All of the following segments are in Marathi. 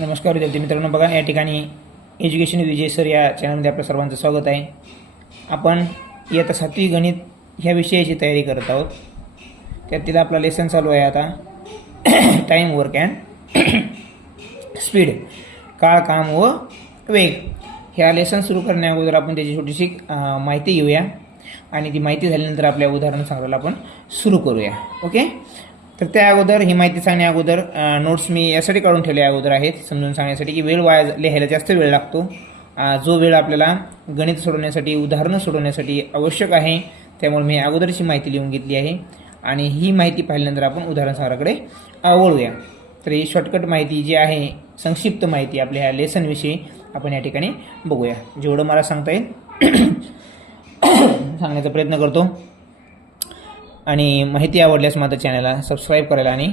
नमस्कार विद्यार्थी मित्रांनो, बघा या ठिकाणी एज्युकेशन विजय सर या चॅनलमध्ये आपल्या सर्वांचं स्वागत आहे. आपण इयत्ता 7वी गणित ह्या विषयाची तयारी करत आहोत. त्यातील आपला लेसन चालू आहे आता टाईम, वर्क अँड स्पीड, काळ, काम व वेग. ह्या लेसन सुरू करण्या अगोदर आपण त्याची छोटीशी माहिती घेऊया आणि ती माहिती झाल्यानंतर आपल्या उदाहरण सांगायला आपण सुरू करूया. ओके, तर त्या अगोदर ही माहिती सांगण्या अगोदर नोट्स मी यासाठी काढून ठेवले अगोदर आहेत समजून सांगण्यासाठी की वेळ वाया लिहायला जास्त वेळ लागतो. जो वेळ आपल्याला गणित सोडवण्यासाठी, उदाहरणं सोडवण्यासाठी आवश्यक आहे, त्यामुळे मी अगोदरची माहिती लिहून घेतली आहे आणि ही माहिती पाहिल्यानंतर आपण उदाहरण सांगाकडे वळूया. तर ही शॉर्टकट माहिती जी आहे, संक्षिप्त माहिती आपल्या ह्या लेसनविषयी आपण या ठिकाणी बघूया. जेवढं मला सांगता येईल सांगण्याचा प्रयत्न करतो. आणि माहिती आवडल्यास माझ्या चॅनलला सबस्क्राईब करायला आणि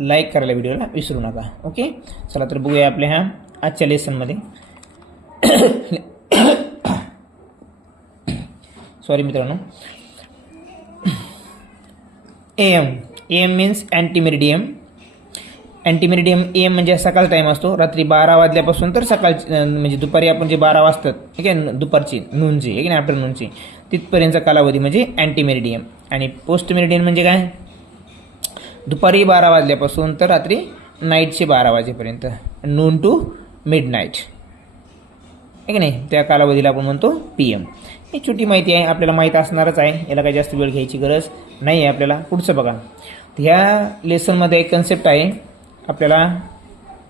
लाईक करायला व्हिडिओला विसरू नका. ओके, चला तर बघूया आपल्या ह्या आजच्या लेसनमध्ये. सॉरी मित्रांनो. M means ante meridiem. Ante meridiem M म्हणजे सकाळ टाईम असतो, रात्री 12 वाजल्यापासून तर सकाळ म्हणजे दुपारी आपण जे 12 वाजतात ठीक आहे, दुपारची नूनची आहे की नाही, आफ्टरनूनची, तिथपर्यंतचा कालावधी म्हणजे अँटीमेरिडियम. आणि पोस्ट मेरिडियन म्हणजे काय, दुपारी 12 वाजल्यापासून तर रात्री नाईटचे 12 वाजेपर्यंत, नून टू मिड नाईट आहे की नाही, त्या कालावधीला आपण म्हणतो PM. ही छोटी माहिती आहे, आपल्याला माहीत असणारच आहे, याला काही जास्त वेळ घ्यायची गरज नाही आहे आपल्याला. पुढचं बघा, ह्या लेसनमध्ये एक कन्सेप्ट आहे, आपल्याला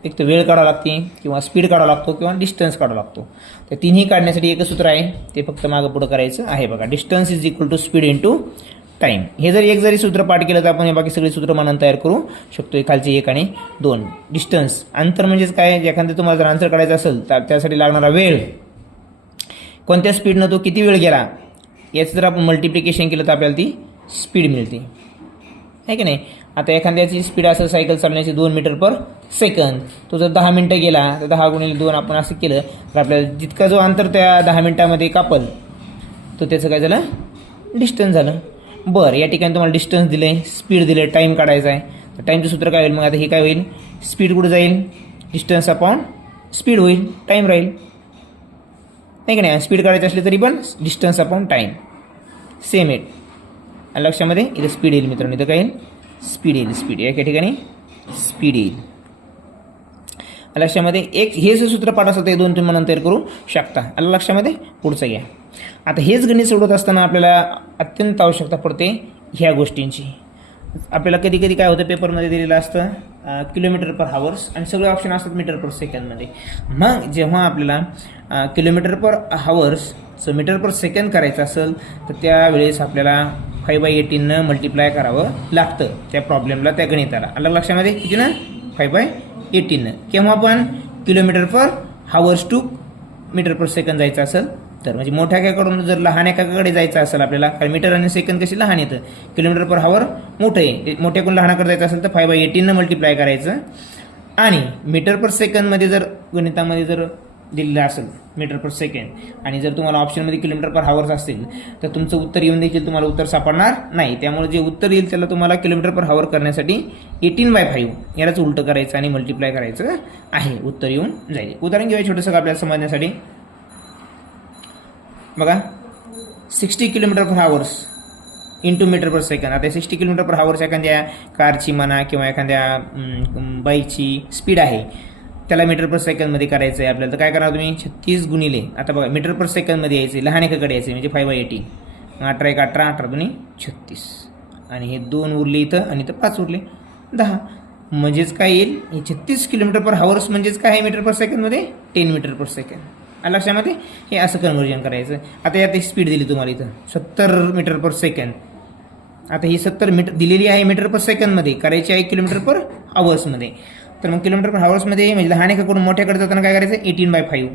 एक तर वेळ काढावा लागते किंवा स्पीड काढावा लागतो किंवा डिस्टन्स काढावा लागतो. तर तिन्ही काढण्यासाठी एकच सूत्र आहे, ते फक्त मागं पुढं करायचं आहे. बघा, distance is equal to speed into time. हे जर एक जरी सूत्र पाठ केलं तर आपण हे बाकी सगळे सूत्र मानून तयार करू शकतो. खालचे 1 आणि 2. डिस्टन्स अंतर म्हणजेच काय, एखादं तुम्हाला जर आन्सर काढायचं असेल तर त्यासाठी लागणारा वेळ, कोणत्या स्पीडनं तो किती वेळ गेला, याचं जर आपण मल्टिप्लिकेशन केलं तर आपल्याला ती स्पीड मिळते आहे की नाही. आता एखाद्याची स्पीड असेल सायकल चालण्याची 2 मीटर पर सेकंद, तो जर 10 मिनटं गेला तर 10 गुणिले 2 आपण असं केलं तर आपल्याला जितका जो अंतर त्या 10 मिनटामध्ये कापल तो त्याचं काय झालं, डिस्टन्स झालं. बरं, या ठिकाणी तुम्हाला डिस्टन्स दिलं आहे, स्पीड दिलं आहे, टाईम काढायचा आहे. तर टाईमचं सूत्र काय होईल मग, आता हे काय होईल, स्पीड कुठं जाईल, डिस्टन्स अपॉन स्पीड होईल, टाईम राहील नाही का नाही. स्पीड काढायची असली तरी पण डिस्टन्स अपॉन टाईम सेम आहे. आणि लक्षामध्ये इथं स्पीड येईल मित्रांनो, इथं काय येईल, स्पीड येईल. स्पीड या ठिकाणी स्पीड येईल लक्षामध्ये. एक हे जे सूत्र पाठ असतं ते 2 तुम्ही नंतर करू शकता. आलं लक्षामध्ये. पुढचं घ्या. आता हेच गणित सोडवत असताना आपल्याला अत्यंत आवश्यकता पडते ह्या गोष्टींची. आपल्याला कधी कधी काय होतं, पेपरमध्ये दिलेलं असतं किलोमीटर पर हावर्स आणि सगळे ऑप्शन असतात मीटर पर सेकंदमध्ये. मग जेव्हा आपल्याला किलोमीटर पर हावर्सचं मीटर पर सेकंद करायचं असेल तर त्यावेळेस आपल्याला 5/18 मल्टिप्लाय करावं लागतं त्या प्रॉब्लेमला, त्या गणिताला. आलं लक्षामध्ये. किती ना, 5/18. केव्हा पण kilometre per hours to metre per second जायचं असेल तर, म्हणजे मोठ्या एकाकडून जर लहान एकाकडे जायचं असेल आपल्याला, कारण मीटर आणि सेकंद कशी लहान येतं, किलोमीटर पर हावर मोठं आहे, मोठ्याकडून लहानाकडे जायचं असेल तर 5/18 मल्टिप्लाय करायचं. आणि मीटर पर सेकंदमध्ये जर गणितामध्ये जर दिलेलं असेल मीटर पर सेकंड आणि जर तुम्हाला ऑप्शनमध्ये किलोमीटर पर हावर्स असेल तर तुमचं उत्तर येऊन देखील तुम्हाला उत्तर सापडणार नाही. त्यामुळे जे उत्तर येईल त्याला तुम्हाला किलोमीटर पर हावर करण्यासाठी 18/5 यालाच उलटं करायचं आणि मल्टिप्लाय करायचं आहे, उत्तर येऊन जाईल. उदाहरण घेऊया छोटंसं आपल्याला समजण्यासाठी. बघा, 60 kilometre per hours into metre पर सेकंड. आता 60 किलोमीटर पर हावर्स एखाद्या कारची म्हणा किंवा एखाद्या बाईकची स्पीड आहे, त्याला मीटर पर सेकंदमध्ये करायचं आहे आपल्याला. तर काय करा तुम्ही, 36 गुणिले, आता बघा मीटर पर सेकंदमध्ये यायचे, लहान एकाकडे यायचे म्हणजे 5/18. 18 1 18, 18 2 36 आणि हे 2 उरले इथं आणि इथं 5 उरले, 10. म्हणजेच काय येईल, हे 36 किलोमीटर पर हावर्स म्हणजेच काय आहे मीटर पर सेकंदमध्ये, 10 मीटर पर सेकंड. लक्षामध्ये. हे असं कन्व्हर्जन करायचं. आता यात स्पीड दिली तुम्हाला इथं 70 मीटर पर सेकंड. आता ही 70 मीटर दिलेली आहे मीटर पर सेकंदमध्ये, करायची आहे किलोमीटर पर हावर्समध्ये. तर मग किलोमीटर पर हावर्समध्ये म्हणजे लहान एकाकडून मोठ्याकडे जाताना काय करायचं, 18/5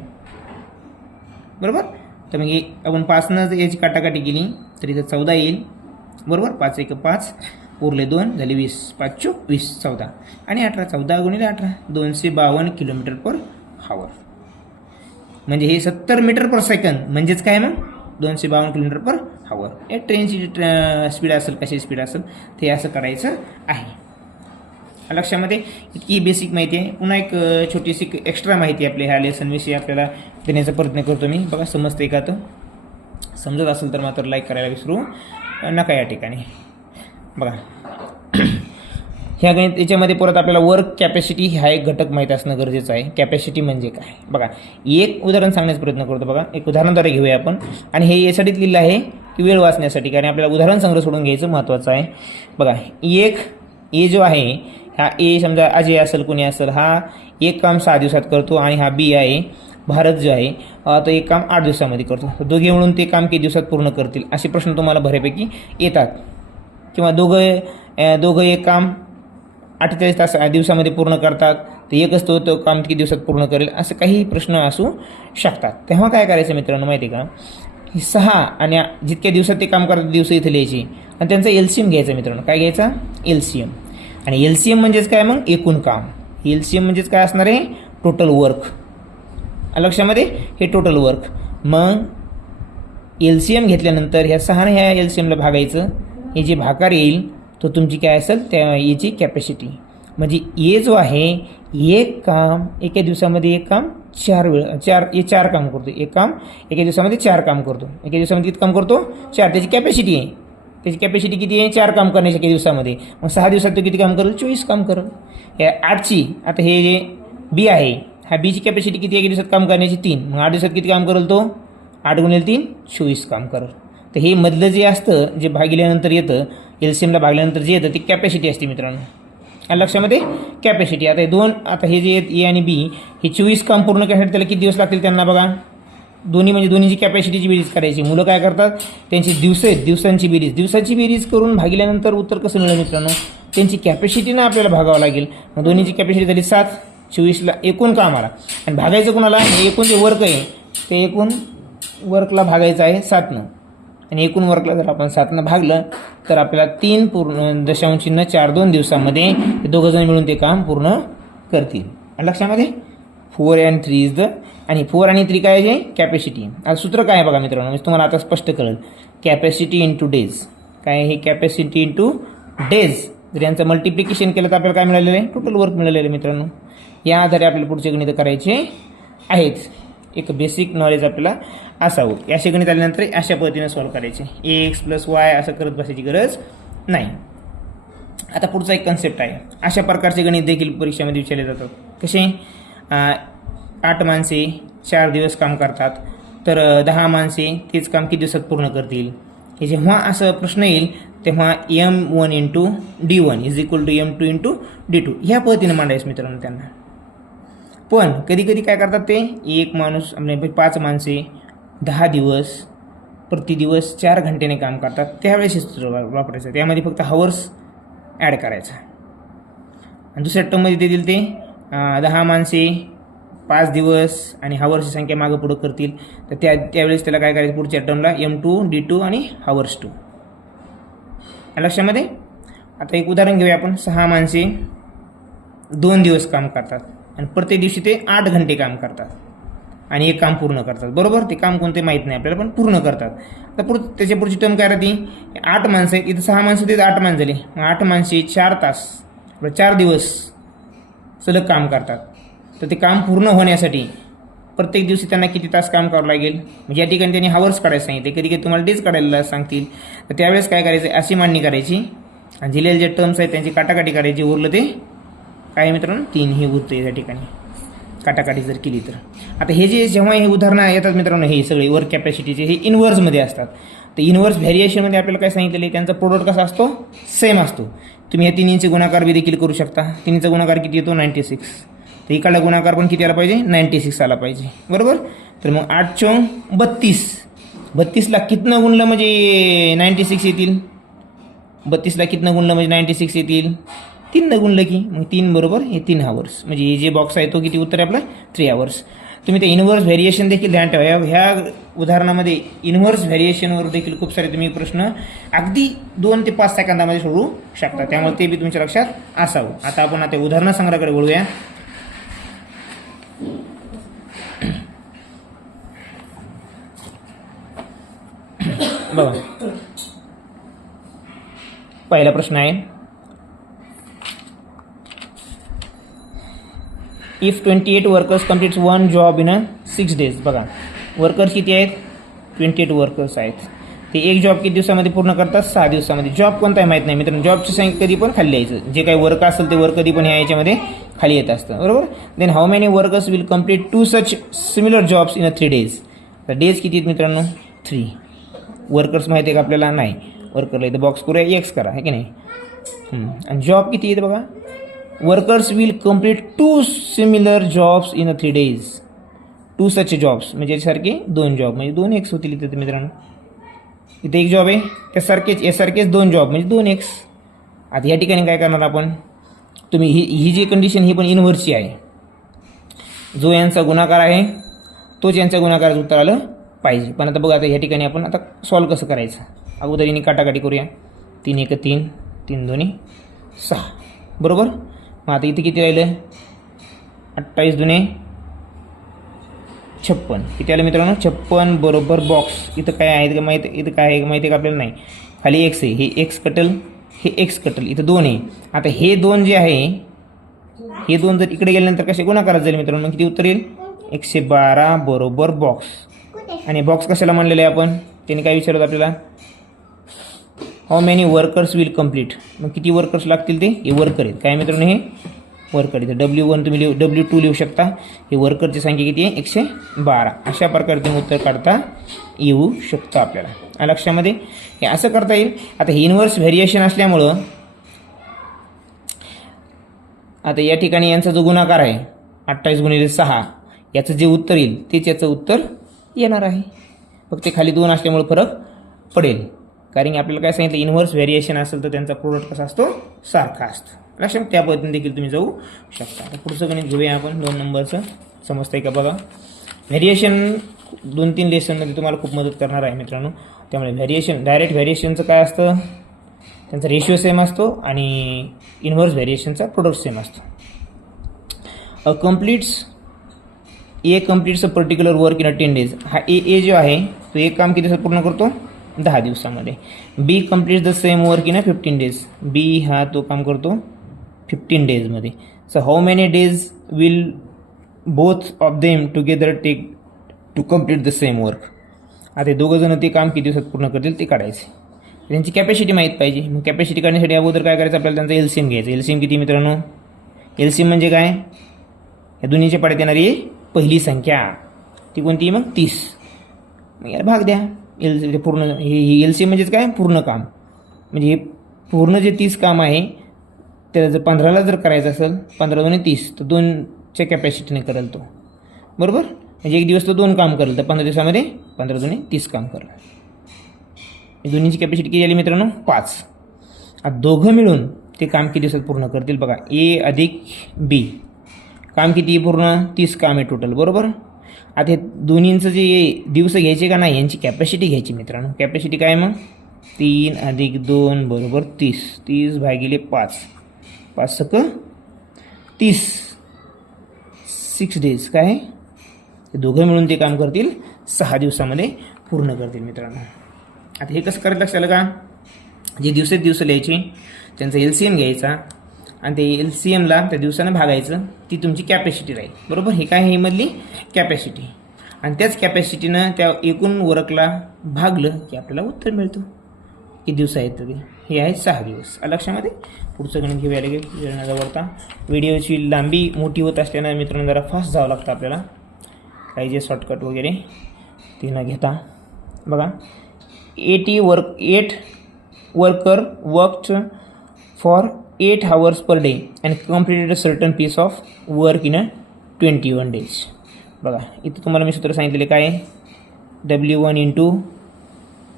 बरोबर. तर मग आपण 5नं याची काटाकाटी केली तर इथं 14 येईल बरोबर. 5 1 5 उरले 2 झाले 20, 5 4 20, 14 आणि 18, 14 गुणिले 18 252 किलोमीटर पर हावर. म्हणजे हे 70 मीटर पर सेकंद म्हणजेच काय मग 252 किलोमीटर पर हावर. या ट्रेनची स्पीड असेल, कशी स्पीड असेल ते असं करायचं आहे. लक्षामध्ये इतकी बेसिक माहिती आहे. पुन्हा एक छोटीशी एक्स्ट्रा माहिती आपल्या ह्या लेसनविषयी आपल्याला देण्याचा प्रयत्न करतो मी. बघा समजते का? तर समजत असेल तर मात्र लाईक करायला विसरू नका या ठिकाणी. बघा ह्या गणित याच्यामध्ये परत आपल्याला वर्क कॅपॅसिटी हा एक घटक माहीत असणं गरजेचं आहे. कॅपॅसिटी म्हणजे काय? बघा एक उदाहरण सांगण्याचा प्रयत्न करतो. बघा एक उदाहरणाद्वारे घेऊया आपण, आणि हे यासाठीच लिहिलं आहे की वेळ वाचण्यासाठी, कारण आपल्याला उदाहरण संग्रह सोडून घ्यायचं महत्त्वाचं आहे. बघा एक ए जो आहे, हा ए समजा अजय असेल कोणी असेल, हा एक काम 6 दिवसात करतो, आणि हा बी आहे भारत जो आहे तो एक काम 8 दिवसामध्ये करतो. दोघे मिळून ते काम किती दिवसात पूर्ण करतील असे प्रश्न तुम्हाला बऱ्यापैकी येतात. किंवा दोघं एक काम 48 दिवसामध्ये पूर्ण करतात, तर एकच तो काम किती दिवसात पूर्ण करेल, असे काही प्रश्न असू शकतात. तेव्हा काय करायचं मित्रांनो माहिती आहे का? ही 6 आणि जितक्या दिवसात ते काम करतात दिवस इथे लिहायची, आणि त्यांचा एलसीएम घ्यायचा मित्रांनो. काय घ्यायचा? एलसीएम. आणि एलसीएम म्हणजेच काय? मग एकूण काम. एलसीएम म्हणजेच काय असणार आहे? Total work. लक्षामध्ये हे टोटल वर्क. मग एलसीएम घेतल्यानंतर ह्या 6ने ह्या एलसीएमला भागायचं, हे जे भाकार येईल तो तुमची काय असेल त्या याची कॅपॅसिटी. म्हणजे ए जो आहे एक काम एका दिवसामध्ये एक काम 4 काम करतो. एक काम एका दिवसामध्ये 4 काम करतो. एका दिवसामध्ये किती काम करतो? 4. त्याची कॅपॅसिटी आहे. त्याची कॅपॅसिटी किती आहे? 4 काम करण्याची एका दिवसामध्ये. मग 6 दिवसात तो किती काम करेल? 24 काम करेल. या 8ची आता हे जे बी आहे, ह्या बीची कॅपॅसिटी किती आहे एका दिवसात काम करण्याची? 3. मग 8 दिवसात किती काम करेल तो? 8 गुणिले 3 24 काम करेल. तर हे मधलं जे असतं जे भागल्यानंतर येतं, एलसीएमला भागल्यानंतर जे येतं ती कॅपॅसिटी असते मित्रांनो. लक्षामध्ये कॅपॅसिटी. आता हे जे ए आणि बी हे 24 काम पूर्ण करण्यासाठी त्याला किती दिवस लागतील त्यांना? बघा दोन्हीची कॅपॅसिटीची बेरीज करायची. मुलं काय करतात? त्यांची दिवसांची बेरीज करून भागल्यानंतर उत्तर कसं मिळेल मित्रांनो? त्यांची कॅपॅसिटीनं आपल्याला भागावं लागेल. मग दोन्हीची कॅपॅसिटी झाली 7. 24ला एकूण काम आला, आणि भागायचं कोणाला? एकूण जे वर्क आहे ते एकूण वर्कला भागायचं आहे 7नं, आणि एकूण वर्कला जर आपण 7नं भागलं तर आपल्याला 3.4 दिवसामध्ये हे दोघंजण मिळून ते काम पूर्ण करतील. लक्षामध्ये 4 and 3 इज द, आणि 4 आणि 3 काय आहे? कॅपॅसिटी. आता सूत्र काय आहे बघा मित्रांनो, म्हणजे तुम्हाला आता स्पष्ट कळेल. Capacity into days. काय हे? Capacity into days. जर यांचं मल्टिप्लिकेशन केलं तर आपल्याला काय मिळालेलं आहे? टोटल वर्क मिळालेलं आहे मित्रांनो. या आधारे आपल्याला पुढचे गणित करायचे आहेत. एक बेसिक नॉलेज आपल्याला असावं. असे गणित आल्यानंतर अशा पद्धतीने सॉल्व्ह करायचे. एक्स प्लस वाय असं करत बसायची गरज नाही. आता पुढचा एक कन्सेप्ट आहे. अशा प्रकारचे गणित देखील परीक्षेमध्ये विचारले जातात. कसे? 8 माणसे 4 दिवस काम करतात, तर 10 माणसे तेच काम किती दिवसात पूर्ण करतील? हे जेव्हा असं प्रश्न येईल तेव्हा M1 into D1 is equal to M2 into D2 ह्या पद्धतीने मांडायचं मित्रांनो त्यांना. पण कधी कधी काय करतात ते? एक माणूस म्हणजे 5 माणसे 10 दिवस प्रति दिवस 4 घंटेने काम करतात, त्यावेळेस सूत्र वापरायचं. त्यामध्ये फक्त हावर्स ॲड करायचा. आणि दुसऱ्या टर्ममध्ये ते दिल ते 10 माणसे 5 दिवस आणि हावर्सची संख्या मागं पुढं करतील, तर त्यावेळेस त्याला काय करायचं? पुढच्या टर्मला M2 D2 आणि हावर्स 2. लक्षामध्ये. आता एक उदाहरण घेऊया आपण. 6 माणसे 2 दिवस काम करतात, आणि प्रत्येक दिवशी ते 8 घंटे काम करतात, आणि एक काम पूर्ण करतात. बरोबर? ते काम कोणते माहीत नाही आपल्याला, पण पूर्ण करतात. तर त्याच्या पुढची टर्म काय राहते? 8 माणसं आहेत, इथं 6 माणसं तिथं 8 माणसं झाली. मग 8 माणसे 4 तास 4 दिवस सलग काम करतात. तर ते काम पूर्ण होण्यासाठी प्रत्येक दिवशी त्यांना किती तास काम करावं लागेल? म्हणजे या ठिकाणी त्यांनी हावर्स काढायला सांगितले, कधी कधी तुम्हाला डेज काढायला सांगतील. तर त्यावेळेस काय करायचं? अशी मांडणी करायची, आणि दिलेले जे टर्म्स आहेत त्यांची काटाकाटी करायची. उरलं ते काय मित्रांनो? 3 हे उरतं या ठिकाणी काटाकाटी जर केली तर. आता हे जेव्हा हे उदाहरणं येतात मित्रांनो, हे सगळे वर्क कॅपॅसिटीचे हे इनवर्समध्ये असतात. तर इनवर्स व्हॅरिएशनमध्ये आपल्याला काय सांगितलेलं आहे? त्यांचा प्रोडक्ट कसा असतो? सेम असतो. तुम्ही ह्या तिन्हींचे गुणाकार बी देखील करू शकता. तिन्हीचा गुणाकार किती येतो? 96. तर इकडला गुणाकार पण किती आला पाहिजे? 96 आला पाहिजे. बरोबर? तर मग 8 चौंग 32. 32ला कितनं गुणलं म्हणजे 96 येतील? 32ला कितनं गुणलं म्हणजे 96 येतील? 3 गुणलं की मग 3 बरोबर हे 3 हावर्स. म्हणजे हे जे बॉक्स आहे तो किती उत्तर आहे आपला? 3 हावर्स. तुम्ही ते इनवर्स व्हेरिएशन देखील ध्यान ठेवा. ह्या उदाहरणामध्ये इनवर्स व्हेरिएशनवर देखील खूप सारे तुम्ही प्रश्न अगदी 2 ते 5 सेकंदामध्ये सोडवू शकता. त्यामुळे ते बी तुमच्या लक्षात असावं. आता आपण आता उदाहरण संग्रहाकडे वळूया. बघा पहिला प्रश्न आहे. If 28 workers completes one job in 6 days. बघा वर्कर्स किती आहेत, 28 वर्कर्स आहेत. ते एक जॉब किती दिवसामध्ये पूर्ण करतात, 6 दिवसामध्ये. जॉब कोणता आहे माहीत नाही मित्रांनो, जॉबची संख्या कधी पण खाली यायचं, जे काही वर्क असेल ते वर्क कधी पण ह्या याच्यामध्ये खाली येत असतं, बरोबर. Then how many workers will complete 2 such similar jobs in 3 days. तर डेज किती आहेत मित्रांनो, 3. वर्कर्स माहिती आहे का आपल्याला, नाही. वर्करला इथं बॉक्स करूया, एक्स करा, आहे की नाही. आणि जॉब किती आहेत बघा, workers will complete 2 similar jobs in 3 days. 2 such jobs म्हणजे यासारखे 2 जॉब, म्हणजे 2 एक्स होतील इथे मित्रांनो. इथे एक जॉब आहे, त्यासारखेच यासारखेच 2 जॉब म्हणजे 2 एक्स. आता या ठिकाणी काय करणार आपण, तुम्ही ही जी कंडिशन ही पण इनव्हर्सची आहे. जो यांचा गुणाकार आहे तोच यांच्या गुणाकाराचं उत्तर आलं पाहिजे. पण आता बघा, आता या ठिकाणी आपण आता सॉल्व कसं करायचं. अगोदर यांनी काटाकाटी करूया. 3 1 3, 3 2 6, बरोबर. मग आता इथे किती राहिलं, 28 2 56. किती आलं मित्रांनो, 56 बरोबर बॉक्स. इथं काय आहे का माहिती, इथं काय आहे माहिती आहे का आपल्याला, नाही. खाली एक्स आहे, हे एक्स कटल, हे एक्स कटल, इथं 2 आहे. आता हे 2 जे आहे, हे 2 जर इकडे गेल्यानंतर कसे गुणाकारात जाईल मित्रांनो, मग किती उत्तर येईल, 112 बरोबर बॉक्स. आणि बॉक्स कशाला म्हणलेलं आहे आपण, त्याने काय विचारलं आपल्याला, how many workers will complete. मग किती वर्कर्स लागतील, ते हे वर्कर आहेत काय मित्रांनो, हे वर्कर. इथं W1 तुम्ही W2 लिहू शकता. हे वर्करची संख्या किती आहे, 112. अशा प्रकारे तुम्ही उत्तर काढता येऊ शकतं आपल्याला. लक्षामध्ये हे असं करता येईल. आता हे इन्व्हर्स व्हेरिएशन असल्यामुळं आता या ठिकाणी यांचा जो गुणाकार आहे 28 गुणिले 6, याचं जे उत्तर येईल तेच याचं उत्तर येणार आहे. फक्त खाली 2 असल्यामुळे फरक पडेल. कारण की आपल्याला काय सांगितलं, इन्व्हर्स व्हेरिएशन असेल तर त्यांचा प्रोडक्ट कसा असतो, सारखा असतो. लक्षात त्या पद्धतीने देखील तुम्ही जाऊ शकता. आता पुढचं गणित घेऊया आपण 2 नंबरचं. समजतंय का बघा. व्हेरिएशन 2-3 लेसनमध्ये तुम्हाला खूप मदत करणार आहे मित्रांनो. त्यामुळे व्हेरिएशन, डायरेक्ट व्हेरिएशनचं काय असतं, त्यांचा रेशिओ सेम असतो आणि इन्व्हर्स व्हेरिएशनचा प्रोडक्ट सेम असतो. A completes a particular work in 10 days. हा ए जो आहे तो एक काम किती दिवसात पूर्ण करतो, 10 दिवसामध्ये. B completes the same work in 15 days. B हा तो काम करतो 15 days. So how many days will both of them together take to complete the same work. आता दोघं जण ते काम किती दिवसात पूर्ण करतील ते काढायचे. त्यांची कॅपॅसिटी माहीत पाहिजे. मग कॅपॅसिटी काढण्यासाठी अगोदर काय करायचं, आपल्याला त्यांचा एलसीएम घ्यायचं. एलसीएम किती मित्रांनो, एलसीएम म्हणजे काय, या दोन्हीच्या पाड्यात येणारी पहिली संख्या ती कोणती, मग 30. मग याला भाग द्या. पूर्ण हे एलसीएम म्हणजेच काय, पूर्ण काम. म्हणजे हे पूर्ण जे 30 काम आहे त्याला जर 15ला जर करायचं असेल, 15 2 30, तर 2च्या कॅपॅसिटीने करेल तो, बरोबर. म्हणजे एक दिवस तो 2 काम करेल, तर 15 दिवसामध्ये 15 2 30 काम करेल. दोन्हीची कॅपॅसिटी किती आली मित्रांनो, 5. आता दोघं मिळून ते काम किती दिवसात पूर्ण करतील बघा. ए अधिक बी काम किती पूर्ण, 30 काम आहे टोटल, बरोबर. आता हे दोन्हींचं जे दिवस घ्यायचे का नाही, यांची कॅपॅसिटी घ्यायची मित्रांनो. कॅपॅसिटी काय मग, 3 अधिक 2 बरोबर 30. 30 भागिले 5, 5 सक 30. 6 days काय, ते दोघं मिळून ते काम करतील 6 दिवसामध्ये पूर्ण करतील मित्रांनो. आता हे कसं करायचं लक्षात आलं का, जे दिवस लिहायचे, त्यांचा एलसीएम घ्यायचा आणि ते एलसीएमला त्या दिवसानं भागायचं, ती तुमची कॅपॅसिटी राहील, बरोबर. हे काय, हे मधली कॅपॅसिटी. आणि त्याच कॅपॅसिटीनं त्या एकूण वर्कला भागलं की आपल्याला उत्तर मिळतं. किती दिवस आहेत ते, हे आहेत 6 दिवस. लक्षामध्ये. पुढचं गणित घेऊया लगेच वेळ जवळता. व्हिडिओची लांबी मोठी होत असल्यानं मित्रांनो जरा फास्ट जावं लागतं आपल्याला. काही जे शॉर्टकट वगैरे ते न घेता बघा. 8 worker worked for 8 hours per day and completed a certain piece of work in 21 days. बघा इथं तुम्हाला मी सूत्र सांगितलेले काय, W1 into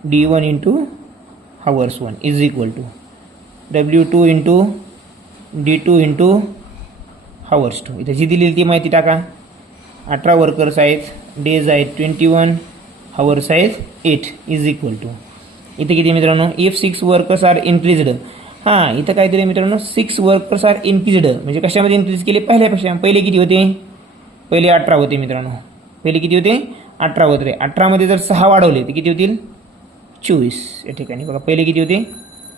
D1 into hours 1 is equal to W2 into D2 into hours 2. इथं जी दिलेली ती माहिती टाका. 18 वर्कर्स आहेत, डेज आहेत 21, hours आहेत 8 इज इक्वल टू. इथे किती मित्रांनो, इफ 6 वर्कर्स आर इन्क्रीज्ड. हां इथं काय दिलं मित्रांनो, 6 वर्कर्स आर इन्क्रीज्ड म्हणजे कशामध्ये इन्क्रीज केले, पहिल्यापेक्षा. पहिले किती होते, पहिले 18 होते मित्रांनो. पहिले किती होते, 18 होते. 18मध्ये जर 6 वाढवले तर किती होतील, 24. या ठिकाणी बघा पहिले किती होते,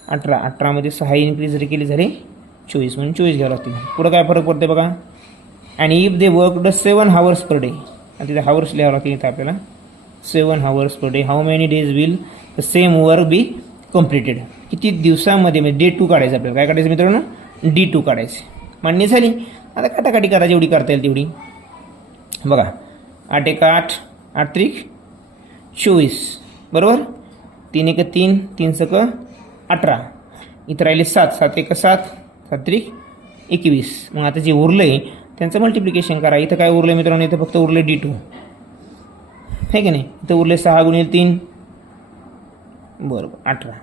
18. 18मध्ये 6 इन्क्रीज जर केले झाले 24, म्हणून 24 घ्यावं लागतील. पुढं काय फरक पडते बघा, and if they worked 7 hours per day, आणि तिथे हावर्स लिहावं लागतील इथं आपल्याला, 7 hours per day, how many days will the same work be completed. किती दिवसामध्ये, म्हणजे डे 2 काढायचं आपल्याला. काय काढायचं मित्रांनो, D2 काढायचे. मान्य झाली. आता काटाकाटी करा जेवढी करता येईल तेवढी. बघा 8 1 8, 8 3 24, बरोबर. 3 1 3, 3 6 18, इथं राहिले 7 7 1 7, 7 3 21. मग आता जे उरलं आहे त्यांचं मल्टिप्लिकेशन करा. इथं काय उरलं मित्रांनो, इथं फक्त उरले D2 आहे की नाही. इथं उरले 6 × 3, बरोबर 18.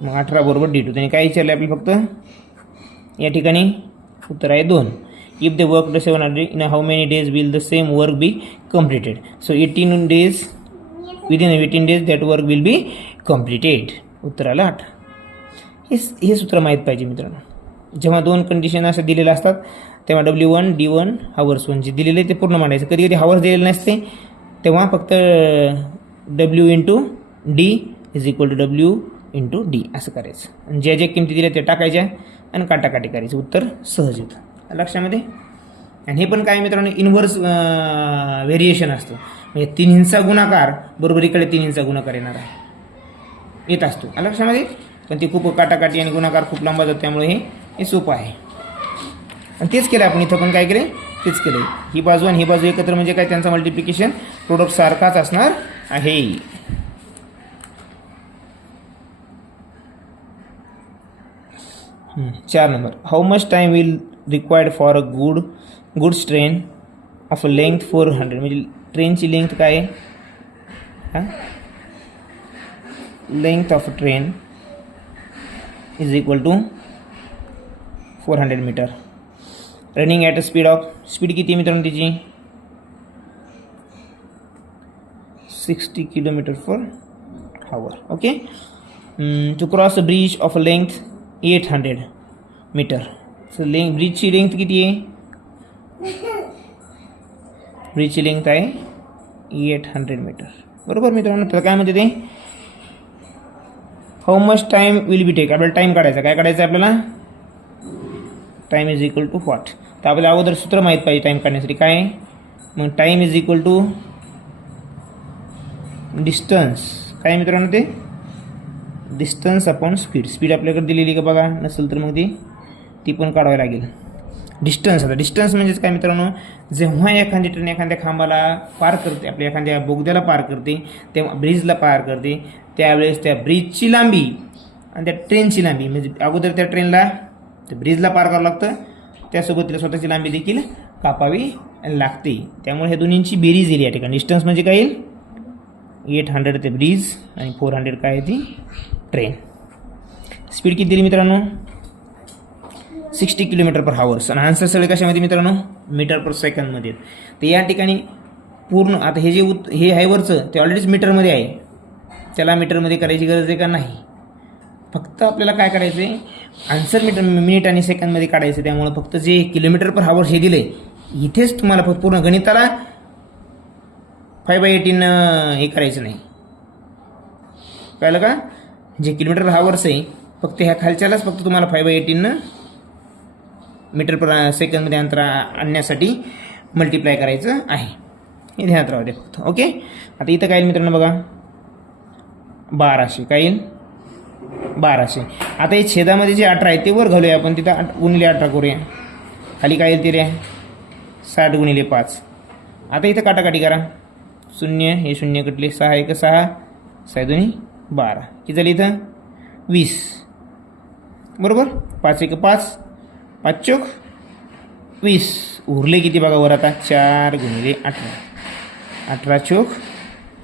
मग 18 बरोबर D2. त्याने काय विचारलं आपल्याला, फक्त या ठिकाणी उत्तर आहे 2. If the work 700 in how many days will the same work be completed. So 18 days, within 18 days that work will be completed. उत्तर आलं 8. हे सूत्र माहीत पाहिजे मित्रांनो. जेव्हा 2 कंडिशन असं दिलेलं असतात तेव्हा W1 D1 हावर्स 1 जे दिलेले ते पूर्ण मांडायचं. कधी कधी हावर्स दिलेले नसते तेव्हा फक्त W × D = W × D असं करायचं. आणि ज्या ज्या किमती दिल्या त्या टाकायच्या आणि काटाकाटी करायचं. उत्तर सहज येतं लक्षामध्ये. आणि हे पण काय मित्रांनो, इन्व्हर्स व्हेरिएशन असतं. म्हणजे 3 गुणाकार बरोबर इकडे 3 गुणाकार येणार आहे, येत असतो लक्षामध्ये. पण ते खूप काटाकाटी आणि गुणाकार खूप लांब जातो, त्यामुळे हे सोपं आहे. आणि तेच केलं आपण इथं पण. काय केलं, तेच केलं. ही बाजू आणि ही बाजू एकत्र म्हणजे काय, त्यांचा मल्टिप्लिकेशन प्रोडक्ट सारखाच असणार आहे. 4 number. How much time will required for a goods train of a length 400. म्हणजे ट्रेनची लेंथ काय आहे, हां, length of train = 400 metre. Running at a speed of, speed किती मित्रांनो तिची, 60 km/h. Okay. To cross a bridge of a length 800 metre. So ब्रिजची लेंथ किती आहे, ब्रिजची लेंथ आहे 800 मीटर, बरोबर मित्रांनो. तर काय म्हणते ते, how much time will be take. आपल्याला टाईम काढायचा. काय काढायचं आपल्याला, टाईम = व्हॉट. तर आपल्याला अगोदर सूत्र माहीत पाहिजे टाईम काढण्यासाठी. काय, मग टाईम = डिस्टन्स. काय मित्रांनो ते, डिस्टन्स अपॉन स्पीड. स्पीड आपल्याकडे दिलेली का बघा, नसेल तर मग ती पण काढावी लागेल. डिस्टन्स, आता डिस्टन्स म्हणजेच काय मित्रांनो, जेव्हा एखादी ट्रेन एखाद्या खांबाला पार करते, आपल्या एखाद्या बोगद्याला पार करते, तेव्हा ब्रिजला पार करते, त्यावेळेस त्या ब्रिजची लांबी आणि त्या ट्रेनची लांबी, म्हणजे अगोदर त्या ट्रेनला त्या ब्रिजला पार करावं लागतं, त्यासोबत तिला स्वतःची लांबी देखील कापावी लागते. त्यामुळे ह्या दोन्हींची बेरीज येईल या ठिकाणी. डिस्टन्स म्हणजे काय येईल, 800 ते ब्रिज आणि 400 काय आहे ती ट्रेन. स्पीड किती दिली मित्रांनो, 60 km/h. आणि आन्सर सगळे कशामध्ये मित्रांनो, मीटर/सेकंद मध्ये. तर या ठिकाणी पूर्ण आता हे जे हे आहे वरचं ते ऑलरेडीच मीटरमध्ये आहे, त्याला मीटरमध्ये करायची गरज आहे का, नाही. फक्त आपल्याला काय करायचं आहे, आन्सर मिनिट आणि सेकंदमध्ये काढायचं. त्यामुळं फक्त जे km/h हे दिले, इथेच तुम्हाला फक्त पूर्ण गणिताला 5/18 हे करायचं नाही, कळलं का. जे km/h आहे फक्त ह्या खालच्यालाच फक्त तुम्हाला 5/18 मीटर/सेकंदमध्ये अंतर आणण्यासाठी मल्टिप्लाय करायचं आहे. हे ध्यानात राहू दे फक्त. ओके. आता इथं काय येईल मित्रांनो बघा, 1200. काय येईल, 1200. आता हे छेदामध्ये जे 18 आहे ते वर घालूया आपण, तिथं 8 × 18 करूया. खाली काय येईल ते रे, 60 × 5. आता इथं काटाकाटी करा. 0 हे 0 कटले, 6 1 6, 6 2 12. किती झाली इथं 20, बरोबर. 5 1 5, 5 4 20. उरले किती बघा वर आता, 4 × 18, 18 4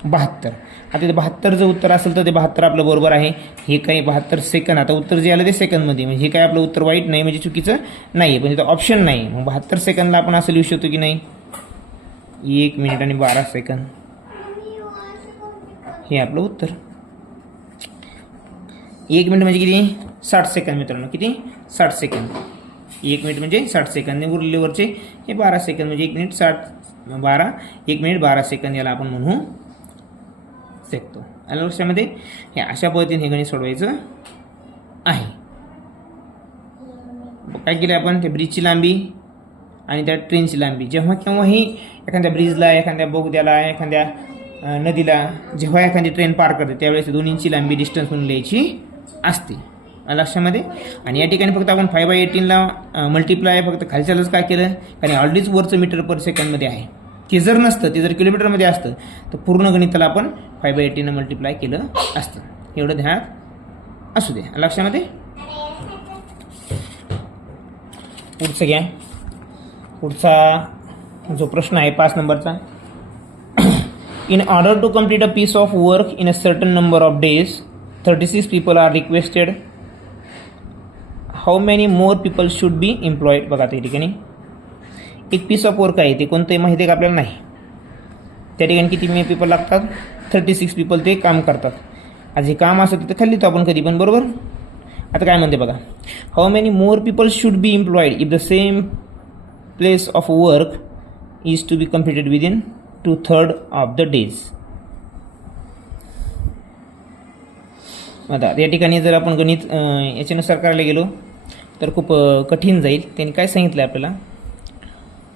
72. आता ते 72 जर उत्तर असेल तर ते 72 आपलं बरोबर आहे. हे काही 72 सेकंद, आता उत्तर जे आलं ते सेकंदमध्ये, म्हणजे हे काय आपलं उत्तर वाईट नाही, म्हणजे चुकीचं नाही, पण तिथं ऑप्शन नाही. मग 72 सेकंदला आपण असं लिहू शकतो की नाही, 1 मिनिट आणि 12 सेकंद हे आपलं उत्तर. 1 मिनिट म्हणजे किती, 60 सेकंद मित्रांनो. किती, 60 सेकंद. 1 मिनिट म्हणजे 60 सेकंद. उरलेले वरचे हे 12 सेकंद, म्हणजे 1 मिनिट 12, 1 मिनिट 12 सेकंद याला आपण म्हणू शकतो. आलं लक्षामध्ये. हे अशा पद्धतीने हे गणित सोडवायचं आहे. काय केलं आपण, ते ब्रिजची लांबी आणि त्या ट्रेनची लांबी. जेव्हा केव्हाही एखाद्या ब्रिजला, एखाद्या बोगद्याला, एखाद्या नदीला जेव्हा एखादी ट्रेन पार करते त्यावेळेस दोन्हींची लांबी डिस्टन्स म्हणून लिहायची असते लक्षामध्ये. आणि या ठिकाणी फक्त आपण 5/18ला मल्टिप्लाय फक्त खालच्यालाच काय केलं, कारण ऑलरेडीच वरचं मीटर पर सेकंडमध्ये आहे. ते जर नसतं, ते जर किलोमीटरमध्ये असतं तर पूर्ण गणिताला आपण 5/18 मल्टिप्लाय केलं असतं. एवढं ध्यानात असू द्या लक्षामध्ये. पुढचं घ्या. पुढचा जो प्रश्न आहे 5 नंबरचा. In order to complete a piece of work in a certain number of days, 36 people are requested. How many more people should be employed? बघा त्या ठिकाणी एक पीस ऑफ वर्क आहे, ते कोणतंही माहिती आहे का आपल्याला नाही. त्या ठिकाणी किती पीपल लागतात, 36 पीपल ते काम करतात. आज हे काम असतं तिथं खाली तो आपण कधी पण, बरोबर. आता काय म्हणते बघा, how many more people should be employed if the same place of work is to be completed within 2/3 of the days. आता या ठिकाणी जर आपण गणित याच्यानुसार करायला गेलो तर खूप कठीण जाईल. त्यांनी काय सांगितलं आपल्याला,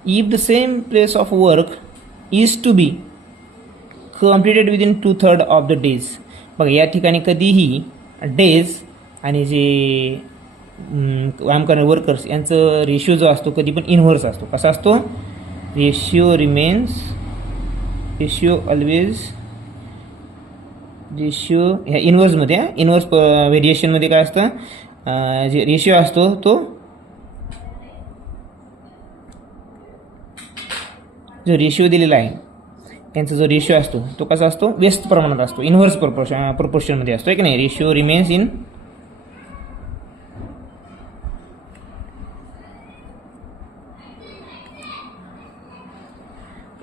if the same place of work is to be completed within 2/3 of the days. बघा या ठिकाणी कधीही डेज आणि जे काम करणारे वर्कर्स यांचं रेशिओ जो असतो कधी पण इन्व्हर्स असतो. कसा असतो, ratio remains, ratio always, ratio ह्या इन्व्हर्समध्ये, इन्व्हर्स व्हेरिएशनमध्ये काय असतं, जे रेशिओ असतो तो जो रेशिओ दिलेला आहे त्यांचा जो रेशिओ असतो तो कसा असतो, व्यस्त प्रमाणात असतो, इन्व्हर्स प्रोपोर्शनमध्ये असतो, आहे की नाही. Ratio remains in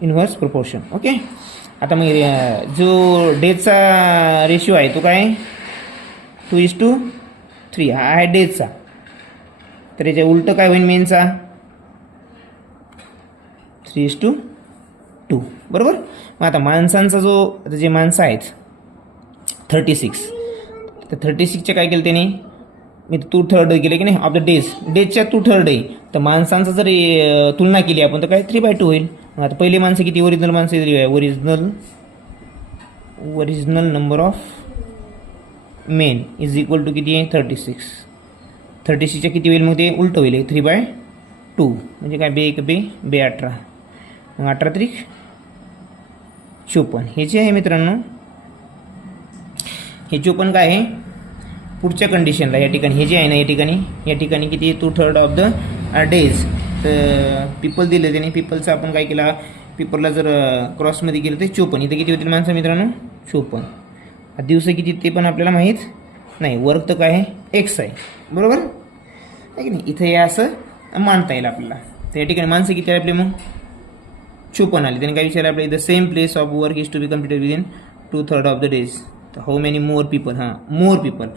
inverse proportion. Okay. आता मग जो डेजचा रेशिओ आहे तो काय, 2:3 हा आहे डेजचा. तर याच्या उलटं काय होईल मेनचा, 3:2, बरोबर. मग आता माणसांचा जो, आता जे माणसं आहेत 36, तर 36चे काय केलं त्याने, मी 2/3 केलं की नाही ऑफ द डेजच्या 2/3 आहे. तर माणसांचा जर तुलना केली आपण तर काय 3/2 होईल. मग आता पहिली माणसं किती, ओरिजिनल माणसं, original number of men is equal to किती आहे, 36. 36च्या किती होईल, मग ते उलटं होईल, 3/2 म्हणजे काय, 2 मग 18 54. हे जे आहे मित्रांनो, हे 54 काय आहे पुढच्या कंडिशनला. या ठिकाणी हे जे आहे ना, या ठिकाणी किती, 2/3 ऑफ द डेज. तर पीपल दिले त्याने, पीपलचं आपण काय केला, पीपलला जर क्रॉसमध्ये केलं तर 54. इथं किती होतील माणसं मित्रांनो, 54. दिवस किती ते पण आपल्याला माहीत नाही. वर्क तर काय आहे, एक्स आहे, बरोबर आहे की नाही. इथं हे असं मानता येईल आपल्याला. तर या ठिकाणी माणसं किती आहे आपले, मग 54 आली. त्याने काय विचारलं आपल्या, the same place of work is to be completed within 2/3 of the days. तर हाऊ मेनी मोर पीपल, हां मोर पीपल,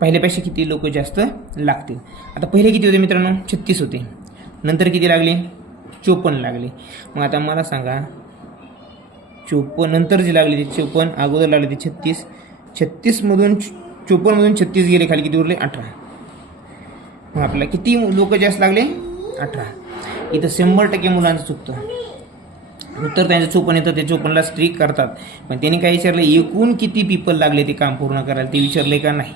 पहिल्यापेक्षा किती लोक जास्त लागतील. आता पहिले किती होते मित्रांनो, 36 होते. नंतर किती लागले, 54 लागले. मग आता मला सांगा, 54 नंतर जे लागले ते 54, अगोदर लागले ते 36. 36मधून 54मधून 36 गेले खाली, किती उरले, 18. मग आपल्याला किती लोक जास्त लागले, 18. इथं 100% मुलांचं चुकतं. उत्तर त्यांचं 54 येतं, ते 54ला स्ट्रिक करतात. पण त्यांनी काय विचारलं, एकूण किती पीपल लागले ते काम पूर्ण करायला, ते विचारले का नाही.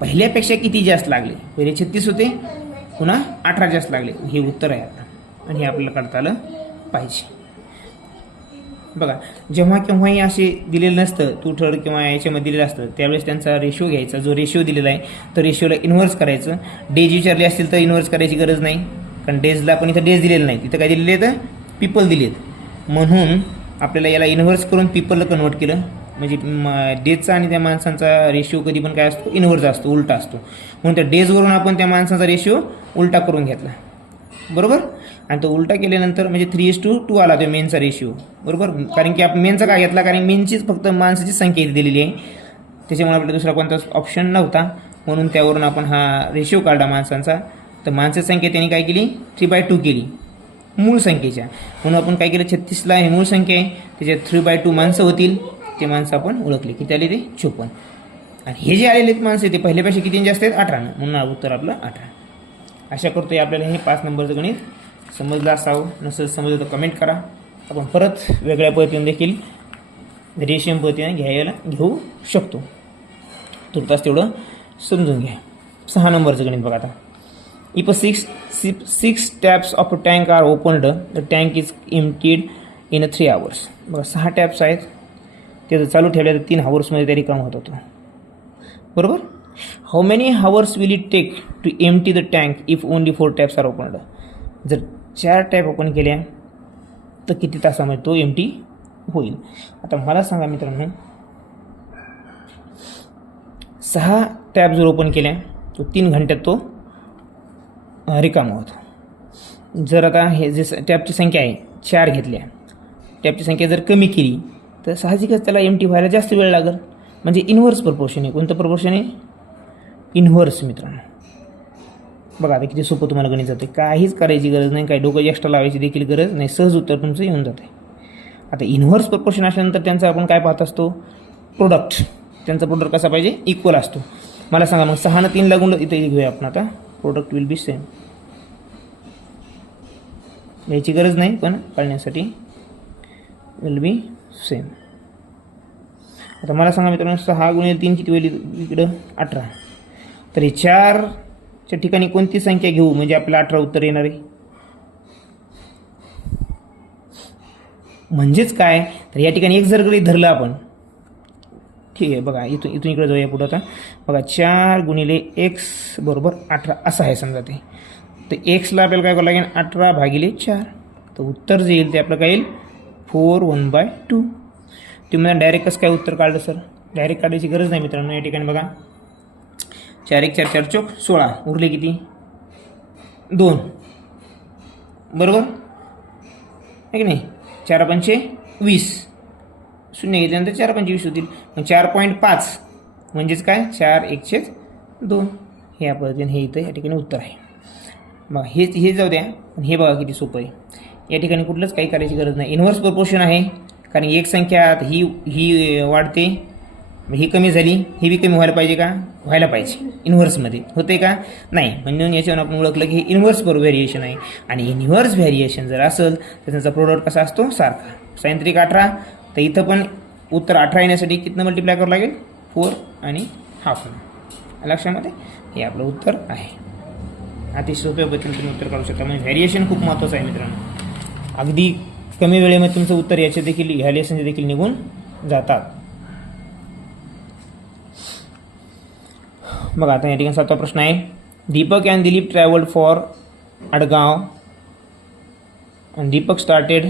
पहिल्यापेक्षा किती जास्त लागले, पहिले 36 होते, पुन्हा 18 जास्त लागले, हे उत्तर आहे आता. आणि हे आपल्याला काढता आलं पाहिजे. बघा जेव्हा केव्हाही असे दिलेलं नसतं, 2/3 किंवा याच्यामध्ये दिलेलं असतं, त्यावेळेस त्यांचा रेशिओ घ्यायचा. जो रेशिओ दिलेला आहे तर रेशिओला इन्व्हर्स करायचं. डेज विचारले असतील तर इन्व्हर्स करायची गरज नाही, कारण डेजला पण इथं डेज दिलेलं नाही, तिथं काय दिलेले आहेत, पीपल दिलेत. म्हणून आपल्याला याला इन्व्हर्स करून पीपलला कन्वर्ट केलं. म्हणजे डेजचा आणि त्या माणसांचा रेशिओ कधी पण काय असतो, इन्व्हर्स असतो, उलटा असतो. म्हणून त्या डेजवरून आपण त्या माणसाचा रेशिओ उलटा करून घेतला, बरोबर. आणि तो उलटा केल्यानंतर म्हणजे 3:2 आला तो मेनचा रेशिओ, बरोबर. कारण की आपण मेनचा काय घेतला, कारण मेनचीच फक्त माणसाची संख्या दिलेली आहे, त्याच्यामुळे आपल्याला दुसरा कोणताच ऑप्शन नव्हता. म्हणून त्यावरून आपण हा रेशिओ काढला माणसांचा. तर माणसाची संख्या त्यांनी काय केली, 3/2 केली मूळ संख्येच्या. म्हणून आपण काय केलं, 36ला हे मूळ संख्या आहे, त्याच्यात 3/2 माणसं होतील, ते माणसं आपण ओळखले. किती आले ते, 54. आणि हे जे आलेले माणसं ते पहिल्यापेक्षा किती जास्त आहेत, 18. म्हणून उत्तर आपलं 18. अशा करतोय आपल्याला हे 5 नंबरचं गणित समजलं असावं, नसेल समजलं तर कमेंट करा. आपण परत वेगळ्या पद्धतीने देखील व्हेरिएशन पद्धतीने घेऊ शकतो. तुर्तास तेवढं समजून घ्या. 6 नंबरचं गणित बघा आता. If six taps of a tank are opened, the tank is emptied in 3 hours. बघा 6 टॅप्स आहेत, ते जर चालू ठेवले तर 3 hours ते रिकाम होत होतं. बरोबर. How many hours will it take to empty the tank if only 4 taps are opened. जर 4 टॅप ओपन केल्या तर किती तासामध्ये तो एम्प्टी होईल. आता मला सांगा मित्रांनो, 6 टॅप जर ओपन केल्या तर 3 घंट्यात तो रिकामा होतो. जर आता हे जे टॅपची संख्या आहे 4 घेतल्या, टॅपची संख्या जर कमी केली तर साहजिकच त्याला एम्प्टी व्हायला जास्त वेळ लागेल. म्हणजे इन्व्हर्स प्रपोर्शन आहे. कोणतं प्रपोर्शन आहे? इन्व्हर्स मित्रांनो. बघा आता किती सोपं तुम्हाला गणित जाते. काहीच करायची गरज नाही, काही डोकं एक्स्ट्रा लावायची देखील गरज नाही. सहज उत्तर तुमचं येऊन जाते. आता इन्व्हर्स प्रपोर्शन असल्यानंतर त्यांचा आपण काय पाहत असतो? प्रोडक्ट. त्यांचा प्रोडक्ट कसा पाहिजे? इक्वल असतो. मला सांगा मग 6 आणि 3 लागून इथे घेऊया आपण. आता प्रोडक्ट विल बी सेम. याची गरज नाही पण कळण्यासाठी विल बी सेम. आता मला सांगा मित्रांनो, 6 गुणिले 3 किती होईल? इकडं 18. तर हे 4च्या ठिकाणी कोणती संख्या घेऊ म्हणजे आपल्याला 18 उत्तर येणार आहे? म्हणजेच काय, तर या ठिकाणी एक जर गणित धरलं आपण, ठीक आहे. बघा इथून इकडे जाऊया पुढं. आता बघा 4 गुणिले x बरोबर 18 असं आहे समजा ते. तर एक्सला आपल्याला काय करावं लागेल? 18 भागिले 4. तर उत्तर जे येईल ते आपलं काय येईल? 4 1/2. तुम्ही मला डायरेक्ट कसं काय उत्तर काढलं सर? डायरेक्ट काढायची गरज नाही मित्रांनो. या ठिकाणी बघा 4 1 4 4 चौक 16. उरले किती? 2. बरोबर आहे की नाही? 4 पंचे 20. शून्य घेतल्यानंतर 4 पंचे 20 होतील. मग 4.5 म्हणजेच काय? 4 1/2. हे या पद्धतीने हे इथं या ठिकाणी उत्तर आहे. मग हे जाऊ द्या. पण हे बघा किती सोपं आहे. या ठिकाणी कुठलंच काही करायची गरज नाही. इन्व्हर्स प्रपोर्शन आहे, कारण एक संख्या ही वाढते, ही कमी झाली, ही बी कमी व्हायला पाहिजे का? व्हायला पाहिजे. इन्व्हर्समध्ये होते का? नाही. म्हणून याच्यावर आपण ओळखलं की हे इन्व्हर्स व्हेरिएशन आहे. आणि इन्व्हर्स व्हेरिएशन जर असेल तर त्यांचा प्रोडक्ट कसा असतो? सारखा. sin 3 18. तर इथं पण उत्तर 18 येण्यासाठी कितनं मल्टिप्लाय करावं लागेल? 4 आणि हाफ. लक्षामध्ये हे आपलं उत्तर आहे. अतिशय सोप्या पद्धतीने तुम्ही उत्तर काढू शकता. म्हणजे व्हेरिएशन खूप महत्त्वाचं आहे मित्रांनो. अगदी कमी वेळेमध्ये तुमचं उत्तर याचे देखील ह्या लेसनचे देखील निघून जातात. बघा आता या ठिकाणी 7वा प्रश्न आहे. Deepak and Dilip travelled for Adgaon and Deepak started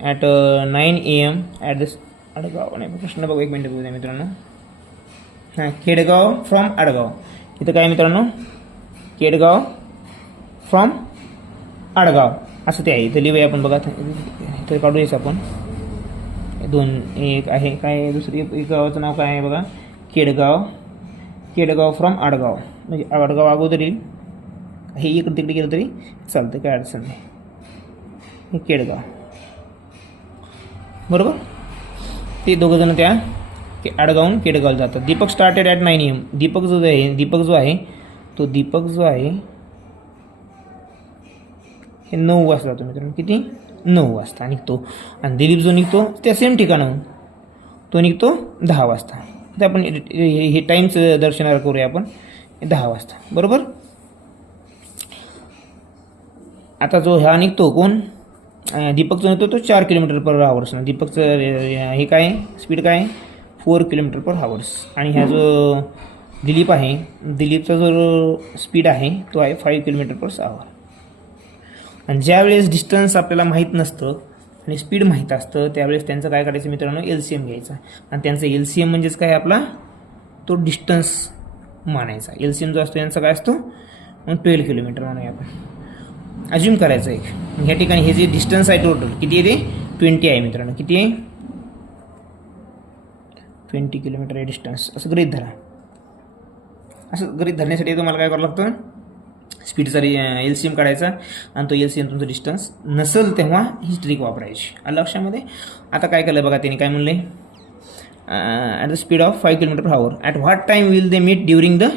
at 9 AM at this Adgaon. नाही प्रश्न बघा, 1 मिनिट बघूया मित्रांनो. हां, केडगाव फ्रॉम अडगाव. इथं काय मित्रांनो? केडगाव फ्रॉम अडगाव असं ते आहे. इथं लिहूया आपण. बघा इथं काढूयाच आपण. 2 1 आहे. काय दुसरी एक गावाचं नाव काय आहे बघा? केडगाव. केडगाव फ्रॉम अडगाव. म्हणजे अडगाव अगोदर येईल. हे इकडे तिकडे गेलं तरी चालतं, काय अडचण नाही. हे केडगाव. बरोबर. ते दोघंजण त्या अडगावून केडगावला जातात. Deepak started at 9 AM. Deepak जो आहे हे 9 वाजता जातो मित्रांनो. किती? 9 वाजता निघतो. आणि दिलीप जो निघतो त्या सेम ठिकाणाहून तो निघतो 10 वाजता. तर आपण हे टाईम्स दर्शनावर करूया आपण. 10 वाजता. बरोबर. आता जो ह्या निघतो कोण? दीपक जो निघतो तो 4 km/h. दीपकचं हे काय स्पीड काय आहे? 4 km/h. आणि ह्या जो दिलीप आहे, दिलीपचा जो स्पीड आहे तो आहे 5 km/h. आणि ज्यावेळेस डिस्टन्स आपल्याला माहीत नसतं आणि स्पीड माहीत असतं त्यावेळेस त्यांचं काय करायचं मित्रांनो? LCM घ्यायचा. आणि त्यांचा LCM म्हणजेच काय? आपला तो डिस्टन्स मानायचा. LCM जो असतो यांचा काय असतो? मग 12 किलोमीटर मानूया आपण. अज्युम करायचं एक. ह्या ठिकाणी हे जे डिस्टन्स आहे टोटल किती आहे? ते 20 आहे मित्रांनो. किती आहे? 20 किलोमीटर आहे डिस्टन्स. असं गृहीत धरा. असं गृहीत धरण्यासाठी तुम्हाला काय करावं लागतं? स्पीडचा LCM काढायचा आणि तो LCM तुमचं डिस्टन्स नसेल तेव्हा ही ट्रिक वापरायची. आलं लक्षामध्ये? आता काय केलं बघा, त्यांनी काय म्हणले? At the speed of 5 km/h. At what time will they meet during the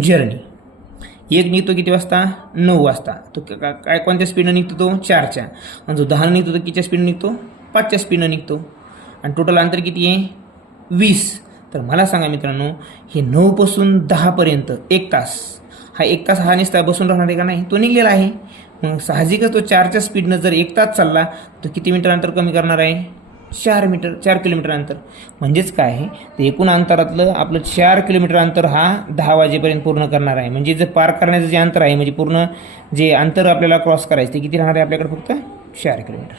journey. एक निघतो किती वाजता? 9 वाजता. तो काय कोणत्या स्पीडनं निघतो? तो 4च्या. आणि जो 10 निघतो तो कितीच्या स्पीडनं निघतो? 5च्या स्पीडनं निघतो. आणि टोटल अंतर किती आहे? 20. तर मला सांगा मित्रांनो, हे 9 पासून 10 पर्यंत 1 तास, हा 1 तास हा नुसता बसून राहणार आहे का? नाही, तो निघलेला आहे. मग साहजिकच तो 4च्या स्पीडनं जर 1 तास चालला तर किती मीटर अंतर कमी करणार आहे? 4 किलोमीटर अंतर. म्हणजेच काय आहे, तर एकूण अंतरातलं आपलं 4 किलोमीटर अंतर हा 10 वाजेपर्यंत पूर्ण करणार आहे. म्हणजे जर पार करण्याचं जे अंतर आहे, म्हणजे पूर्ण जे अंतर आपल्याला क्रॉस करायचं ते किती राहणार आहे आपल्याकडे? फक्त 4 किलोमीटर.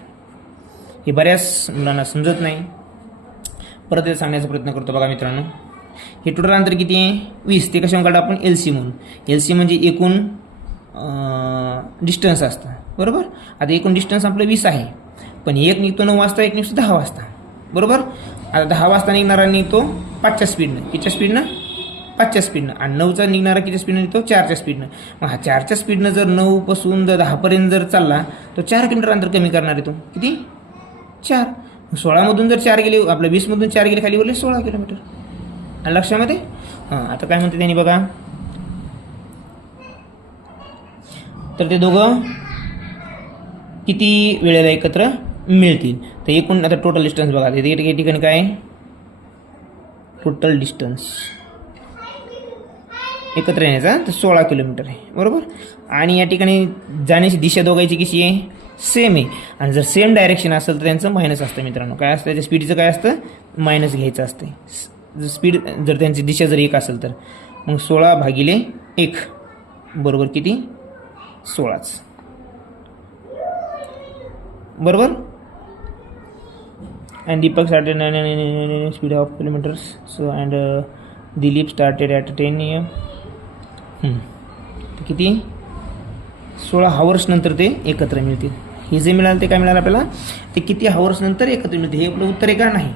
हे बऱ्याच मुलांना समजत नाही. परत ते सांगण्याचा प्रयत्न करतो. बघा मित्रांनो, हे टोटल अंतर किती आहे? 20. ते कशावर काढा आपण? LC म्हणून. LC म्हणजे एकूण डिस्टन्स असतं, बरोबर. आता एकूण डिस्टन्स आपलं 20 आहे, पण एक निघतो 9 वाजता, एक निघतो 10 वाजता, बरोबर. आता 10 वाजता निघणारा निघतो 5च्या स्पीडनं. कितीच्या स्पीडनं? 5च्या स्पीडनं. आणि 9चा निघणारा किती स्पीडनं निघतो? 4च्या स्पीडनं. मग हा 4च्या स्पीडनं जर 9 पासून जर 10 पर्यंत जर चालला तर 4 किलोमीटर अंतर कमी करणार आहे तो. किती? 4. 16मधून जर 4 गेले, आपल्या 20मधून 4 गेले खाली, बोलले 16 किलोमीटर. आणि लक्षामध्ये? हां, आता काय म्हणते त्यांनी बघा, तर ते दोघं किती वेळेला एकत्र मिळतील? तर एकूण आता टोटल डिस्टन्स बघा, ते या ठिकाणी काय आहे? टोटल डिस्टन्स एकत्र येण्याचा तर 16 किलोमीटर आहे, बरोबर. आणि या ठिकाणी जाण्याची दिशा दोघांची कशी आहे? सेम आहे. आणि जर सेम डायरेक्शन असेल तर त्यांचं मायनस असतं मित्रांनो. काय असतं त्याच्या स्पीडचं? काय असतं? मायनस घ्यायचं असते. जर स्पीड जर त्यांची दिशा जर एक असेल तर मग 16/1 बरोबर किती? 16च, बरोबर. And Deepak started speed of kilometres so and Dilip started at 10 AM. किती? 16 हावर्स नंतर ते एकत्र मिळतील. हे जे मिळालं ते काय मिळालं आपल्याला? ते किती हावर्स नंतर एकत्र मिळते, हे आपलं उत्तर आहे का? नाही.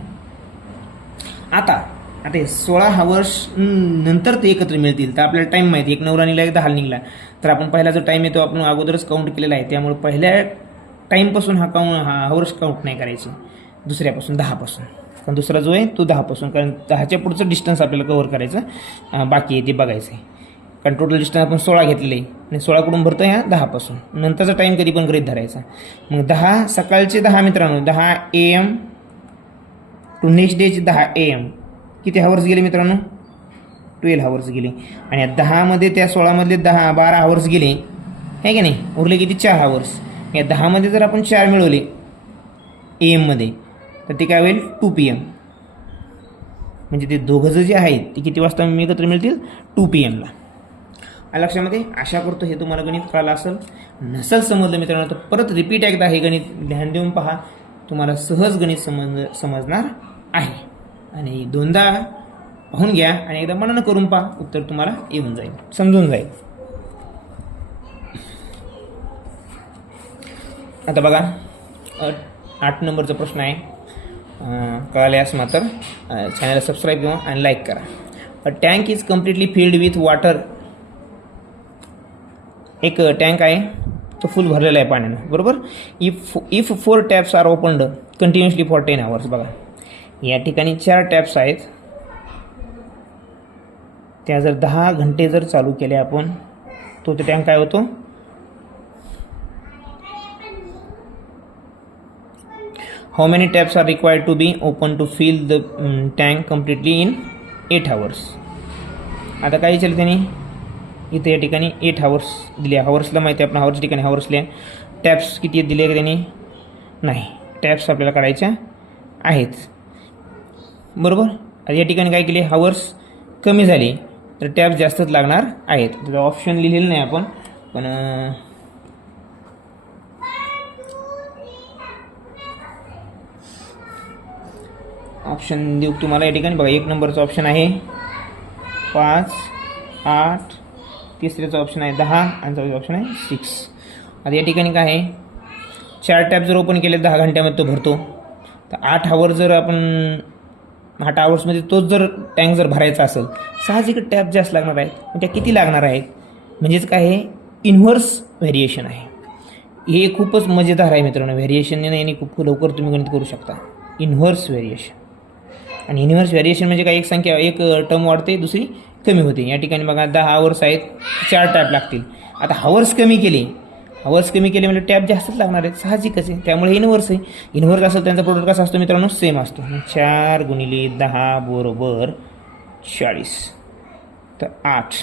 आता हे 16 हावर्स नंतर ते एकत्र मिळतील. तर आपल्याला टाईम माहिती, एक 9ला निघला, एक 10ला निघला. तर आपण पहिला जो टाईम येतो आपण अगोदरच काउंट केलेला आहे, त्यामुळे पहिल्या टाईमपासून हा हावर्स काउंट नाही करायची, दुसऱ्यापासून 10पासून. कारण दुसरा जो आहे तो 10पासून, कारण 10च्या पुढचं डिस्टन्स आपल्याला कव्हर करायचं बाकी आहे, ते बघायचं आहे. कारण टोटल डिस्टन्स आपण 16 घेतलेलं आहे आणि 16 कडून भरतो ह्या 10पासून. नंतरचा टाईम कधी पण गृहीत धरायचा. मग 10 सकाळचे 10 मित्रांनो, 10 AM टू नेक्स्ट डेचे 10 AM. किती हावर्स गेले मित्रांनो? 12 हावर्स गेले. आणि या 10मध्ये त्या 16मधले 12 हावर्स गेले आहे की नाही, उरले किती? 4 हावर्स. या 10मध्ये जर आपण 4 मिळवले AM तर ते काय होईल? 2 PM. म्हणजे ते दोघं जे आहेत ते किती वाजता एकत्र मिळतील? 2 PM. लक्षामध्ये? आशा करतो हे तुम्हाला गणित कळालं असेल. नसेल समजलं मित्रांनो तर परत रिपीट एकदा हे गणित ध्यान देऊन पहा, तुम्हाला सहज गणित समजणार आहे. आणि 2दा पाहून घ्या आणि एकदा मनन करून पहा, उत्तर तुम्हाला येऊन जाईल, समजून जाईल. आता बघा 8 नंबरचा प्रश्न आहे. कळाल्यास मात्र चॅनलला सबस्क्राईब करा आणि लाईक करा. A tank is completely filled with water. एक टँक आहे, तो फुल भरलेला आहे पाण्यानं, बरोबर. If 4 taps are opened continuously for 10 hours. बघा या ठिकाणी 4 टॅप्स आहेत, त्या जर 10 घंटे जर चालू केले आपण तो ते टँक काय होतो? How many taps are required to be open to fill the tank completely in 8 hours. आता काय विचारलं त्यांनी इथे? या ठिकाणी 8 हावर्स दिले. हावर्सला माहिती आहे आपण, हावर्स ठिकाणी हावर्सले टॅप्स किती दिले का त्यांनी? नाही, टॅप्स आपल्याला काढायच्या आहेत, बरोबर. या ठिकाणी काय केले? हावर्स कमी झाले तर टॅप्स जास्तच लागणार आहेत. त्याचा ऑप्शन लिहिलेलं नाही आपण, पण ऑप्शन देऊ तुम्हाला. या ठिकाणी बघा 1 नंबरचा ऑप्शन आहे 5, 8, तिसऱ्याचा ऑप्शन आहे 10 आणि चौथ्याचा ऑप्शन आहे 6. आता या ठिकाणी काय आहे? 4 टॅप जर ओपन केले 10 घंट्यामध्ये तो भरतो, तर 8 हावर जर आपण 8 हावर्समध्ये तोच जर टँक जर भरायचा असेल, साहजिक टॅप जास्त लागणार आहेत. त्या किती लागणार आहेत? म्हणजेच काय आहे? इन्व्हर्स व्हेरिएशन आहे. हे खूपच मजेदार आहे मित्रांनो. व्हेरिएशन नाही, खूप लवकर तुम्ही गणित करू शकता. Inverse variation. आणि इन्व्हर्स व्हेरिएशन म्हणजे काय? एक संख्या, एक टर्म वाढते, दुसरी कमी होते. या ठिकाणी बघा 10 आवर्स आहेत, 4 टॅप लागतील. आता हावर्स कमी केले म्हणजे टॅप जास्तच लागणार आहेत, साहजिकच आहे. त्यामुळे इनव्हर्स आहे. इनव्हर्स असेल त्यांचा प्रोडक्ट कसा असतो मित्रांनो, सेम असतो. 4 गुणिले 10 बरोबर 40. तर 8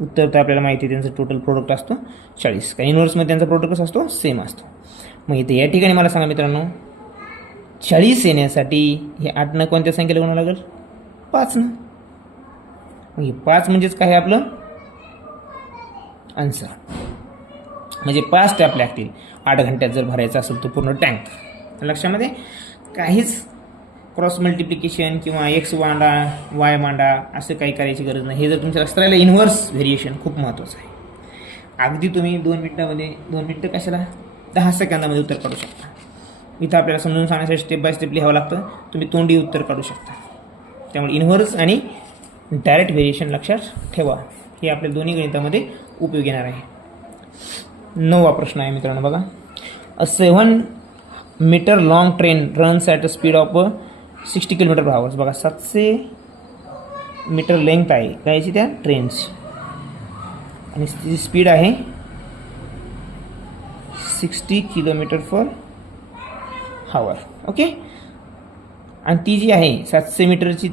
उत्तर तर आपल्याला माहिती आहे त्यांचं टोटल प्रोडक्ट असतो 40. कारण इनव्हर्समध्ये त्यांचा प्रोडक्ट कसा असतो, सेम असतो. मग इथे या ठिकाणी मला सांगा मित्रांनो, 40 येण्यासाठी हे 8 कोणत्या संख्येला गुणावं लागेल, 5 मग हे 5 म्हणजेच काय आहे आपलं आन्सर. म्हणजे 5 टॅप लागतील 8 घंट्यात जर भरायचं असेल तर पूर्ण टँक. लक्षामध्ये काहीच क्रॉस मल्टिप्लिकेशन किंवा एक्स मांडा वाय मांडा असं काही करायची गरज नाही. हे जर तुमच्या लक्षात राहिलं, इन्व्हर्स व्हेरिएशन खूप महत्त्वाचं आहे. अगदी तुम्ही 2 मिनटं कशाला 10 सेकंदामध्ये उत्तर काढू शकता. इथं आपल्याला समजून सांगण्यासाठी स्टेप बाय स्टेप लिहावं लागतं. तुम्ही तोंडी उत्तर काढू शकता. त्यामुळे इन्व्हर्स आणि डायरेक्ट व्हेरिएशन लक्षात ठेवा. हे आपल्या दोन्ही गणितामध्ये उपयोग येणार आहे. 9वा प्रश्न आहे मित्रांनो बघा. A 7 metre long train runs at a speed of 60 km/h. बघा 700 मीटर लेंथ आहे कायची त्या ट्रेनची, आणि तिची स्पीड आहे 60 km/h. ओके. आणि ती जी आहे 700 मीटरची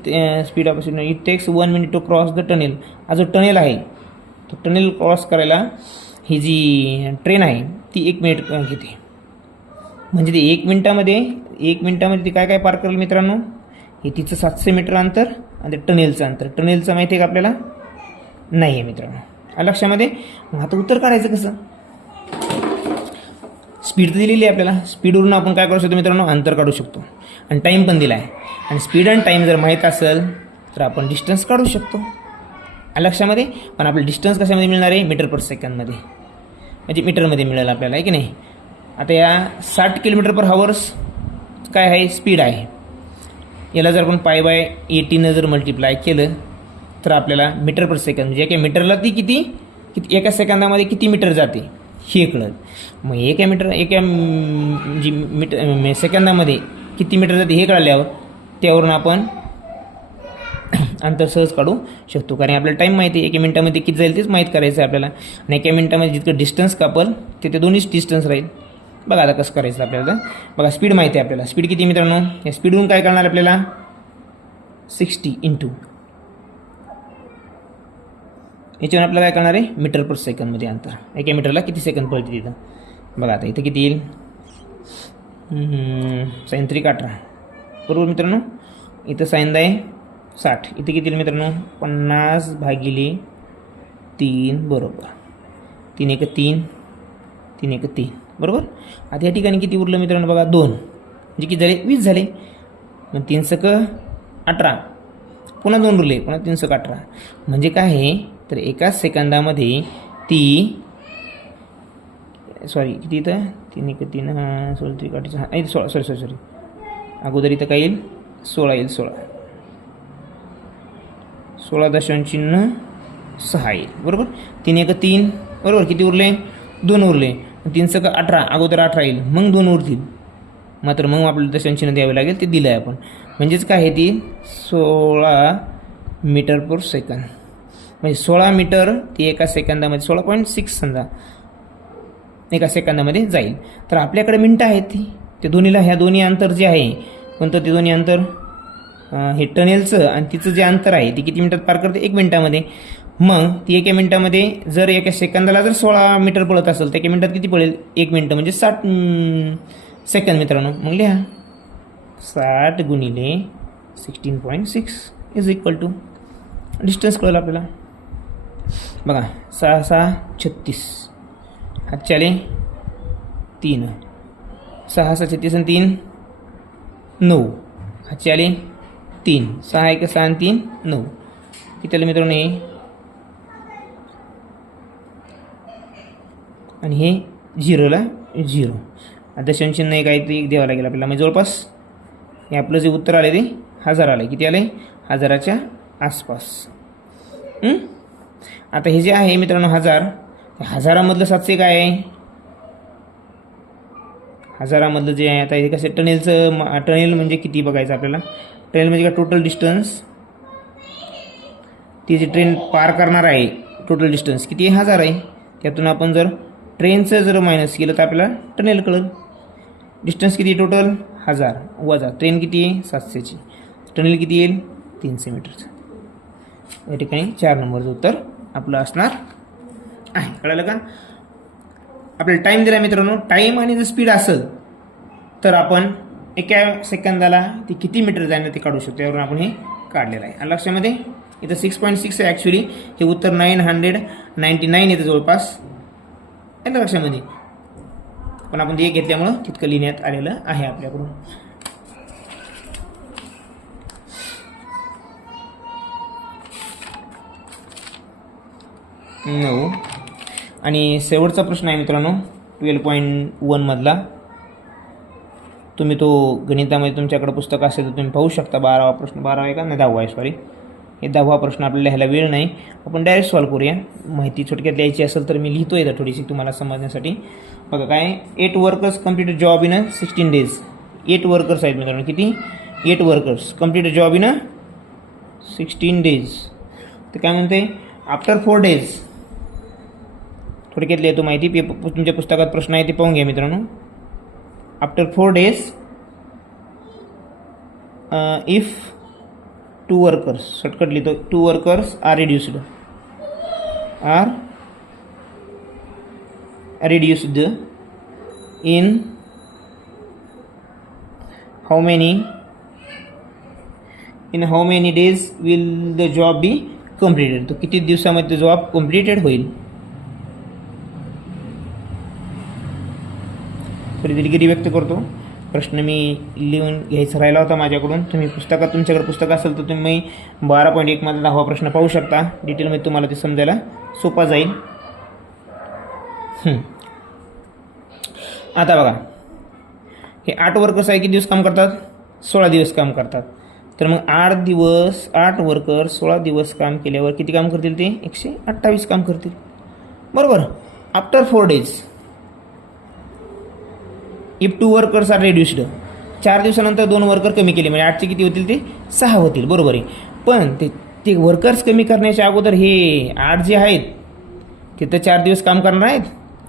speed of it takes 1 minute to cross the tunnel. हा जो टनेल आहे तो टनेल क्रॉस करायला ही जी ट्रेन आहे ती 1 मिनिट घेते. म्हणजे ते 1 मिनिटामध्ये ती काय पार करेल मित्रांनो, हे तिचं 700 मीटर अंतर आणि टनेलचं अंतर. टनेलचं माहिती आहे का आपल्याला, नाही आहे मित्रांनो. लक्षामध्ये. मग आता उत्तर काढायचं कसं, स्पीड तर दिलेली आहे आपल्याला, स्पीडवरून आपण काय करू शकतो मित्रांनो, अंतर काढू शकतो. आणि टाईम पण दिला आहे. आणि स्पीड आणि टाईम जर माहीत असेल तर आपण डिस्टन्स काढू शकतो. लक्षामध्ये. पण आपलं डिस्टन्स कशामध्ये मिळणार आहे, मीटर पर सेकंदमध्ये, म्हणजे मीटरमध्ये मिळेल आपल्याला, आहे की नाही. आता या 60 km/h काय आहे, स्पीड आहे. याला जर आपण π/18 जर मल्टिप्लाय केलं तर आपल्याला मीटर पर सेकंद, म्हणजे एका मीटरला ती किती एका सेकंदामध्ये किती मीटर जाते हे कळत. मग एका सेकंदामध्ये किती मीटर जाते हे कळल्यावर त्यावरून आपण अंतर सहज काढू शकतो. कारण आपल्याला टाईम माहिती आहे, एका मिनिटामध्ये किती जाईल तेच माहीत करायचं आहे आपल्याला. आणि एका मिनिटामध्ये जितकं डिस्टन्स कापल तिथे दोन्हीच डिस्टन्स राहील. बघा आता कसं करायचं आपल्याला. बघा स्पीड माहिती आहे आपल्याला, स्पीड किती मित्रांनो, या स्पीडवरून काय करणार आपल्याला 60 इंटू याच्यावर आपल्याला काय करणार आहे, मीटर पर सेकंदमध्ये अंतर. एका मीटरला किती सेकंद पळते तिथं. बघा आता इथं किती येईल, 18 बरोबर मित्रांनो. इथं साईन आहे 60. इथं किती येईल मित्रांनो, 50/3 बरोबर. 3 × 3 3 × 3 बरोबर. आता या ठिकाणी किती उरलं मित्रांनो बघा, 2 म्हणजे किती झाले, 20 झाले. मग 3 × 18 पुन्हा 2 उरले, पुन्हा 3 × 18 म्हणजे काय आहे तर एकाच सेकंदामध्ये ती किती इथं 3 × 3 16 सॉरी अगोदर इथं काय येईल 16 येईल, 16.6 येईल बरोबर. 3 × 3 बरोबर. किती उरले, 2 उरले. 3 × 18 अगोदर 18 येईल, मग 2 उरतील. मात्र मग आपल्याला दशांशचिन्ह द्यावे लागेल, ते दिलं आहे आपण. म्हणजेच काय आहे ती 16 मीटर पर सेकंद. म्हणजे 16 मीटर ती एका सेकंदामध्ये 16.6 समजा एका सेकंदामध्ये जाईल. तर आपल्याकडे मिनटं आहेत ते दोन्हीला, ह्या दोन्ही अंतर जे आहे कोणतं, ते दोन्ही अंतर हे टनेलचं आणि तिचं जे अंतर आहे ते किती मिनिटात पार करते, 1 मिनिटामध्ये. मग ती एका मिनिटामध्ये जर एका सेकंदाला जर 16 मीटर पळत असेल तर एका मिनिटात किती पळेल, 1 मिनिट म्हणजे 60 सेकंद मित्रांनो. मग लिहा 60 गुणिले 16.6 इज इक्वल टू डिस्टन्स कळलं आपल्याला. बघा 6 × 6 = 36, हातचे आले 3, 6 × 6 = 36 आणि 3 9, हातचे आले 3, 6 × 1 = 6 आणि 3 9. किती आलं मित्रांनो हे, आणि हे 0ला 0. दशांशचिन्ह एक आहे ते 1 द्यावं लागेल आपल्याला. म्हणजे जवळपास हे आपलं जे उत्तर आले ते 1000 आले. किती आले, 1000च्या आसपास. आता हे जे आहे मित्रांनो 1000, 1000मधलं 700 काय आहे, 1000मधलं जे आहे आता हे कसं टनेल म्हणजे किती बघायचं आपल्याला. टनेल म्हणजे काय, टोटल डिस्टन्स ती जी ट्रेन पार करणार आहे टोटल डिस्टन्स किती 1000 आहे. त्यातून आपण जर ट्रेनचं जर मायनस केलं तर आपल्याला टनेल कळेल. डिस्टन्स किती टोटल 1000 वजा ट्रेन किती आहे 700ची, टनेल किती येईल 300 मीटरचं. या ठिकाणी 4 नंबरचं उत्तर आपलं असणार आहे. कळलं का? आपल्याला टाईम दिला मित्रांनो. टाईम आणि जर स्पीड असेल तर आपण एका सेकंदाला ते किती मीटर जाणं ते काढू शकतो. यावरून आपण हे काढलेलं आहे. आणि लक्षामध्ये इथं 6.6 आहे ॲक्च्युली. हे उत्तर 999 येतं जवळपास. आहे लक्षामध्ये. पण आपण ते घेतल्यामुळं तितकं लिहिण्यात आलेलं आहे आपल्याकडून. नऊ आणि शेवटचा प्रश्न आहे मित्रांनो 12.1 मधला. तुम्ही तो गणितामध्ये तुमच्याकडे पुस्तक असेल तर तुम्ही पाहू शकता. 12वा प्रश्न, 12 आहे का नाही 10वा आहे सॉरी. हे 10वा प्रश्न आपल्याला लिहायला वेळ नाही, आपण डायरेक्ट सॉल्व करूया. माहिती थोडक्यात द्यायची असेल तर मी लिहितो येतं थोडीशी तुम्हाला समजण्यासाठी. बघा काय 8 workers complete job in 16 days. 8 workers आहेत मित्रांनो. किती 8 workers complete job in 16 days. तर काय म्हणते आफ्टर 4 days. थोडक्यात लिहितो माहिती. तुमच्या पुस्तकात प्रश्न आहे ते पाहून घ्या मित्रांनो. After 4 days if 2 workers, shortcut लिहितो, 2 workers are reduced in how many days will the job be completed. तो किती दिवसामध्ये जॉब कम्प्लिटेड होईल. थोडी दिलगिरी व्यक्त करतो. प्रश्न मी लिहून घ्यायचा राहिला होता माझ्याकडून. तुम्ही तुमच्याकडे पुस्तक असेल तर तुम्ही 12.1 मध्ये 10वा प्रश्न पाहू शकता. डिटेलमध्ये तुम्हाला ते समजायला सोपा जाईल. आता बघा हे 8 वर्कर्स आहे किती दिवस काम करतात 16 दिवस काम करतात. तर मग 8 वर्कर 16 दिवस काम केल्यावर किती काम करतील ते 128 काम करतील. बरोबर. After 4 days if 2 workers are reduced. 4 दिवसानंतर 2 वर्कर कमी केले म्हणजे 8चे किती होतील ते 6 होतील. बरोबर आहे. पण ते वर्कर्स कमी करण्याच्या अगोदर हे 8 जे आहेत ते तर 4 दिवस काम करणार आहेत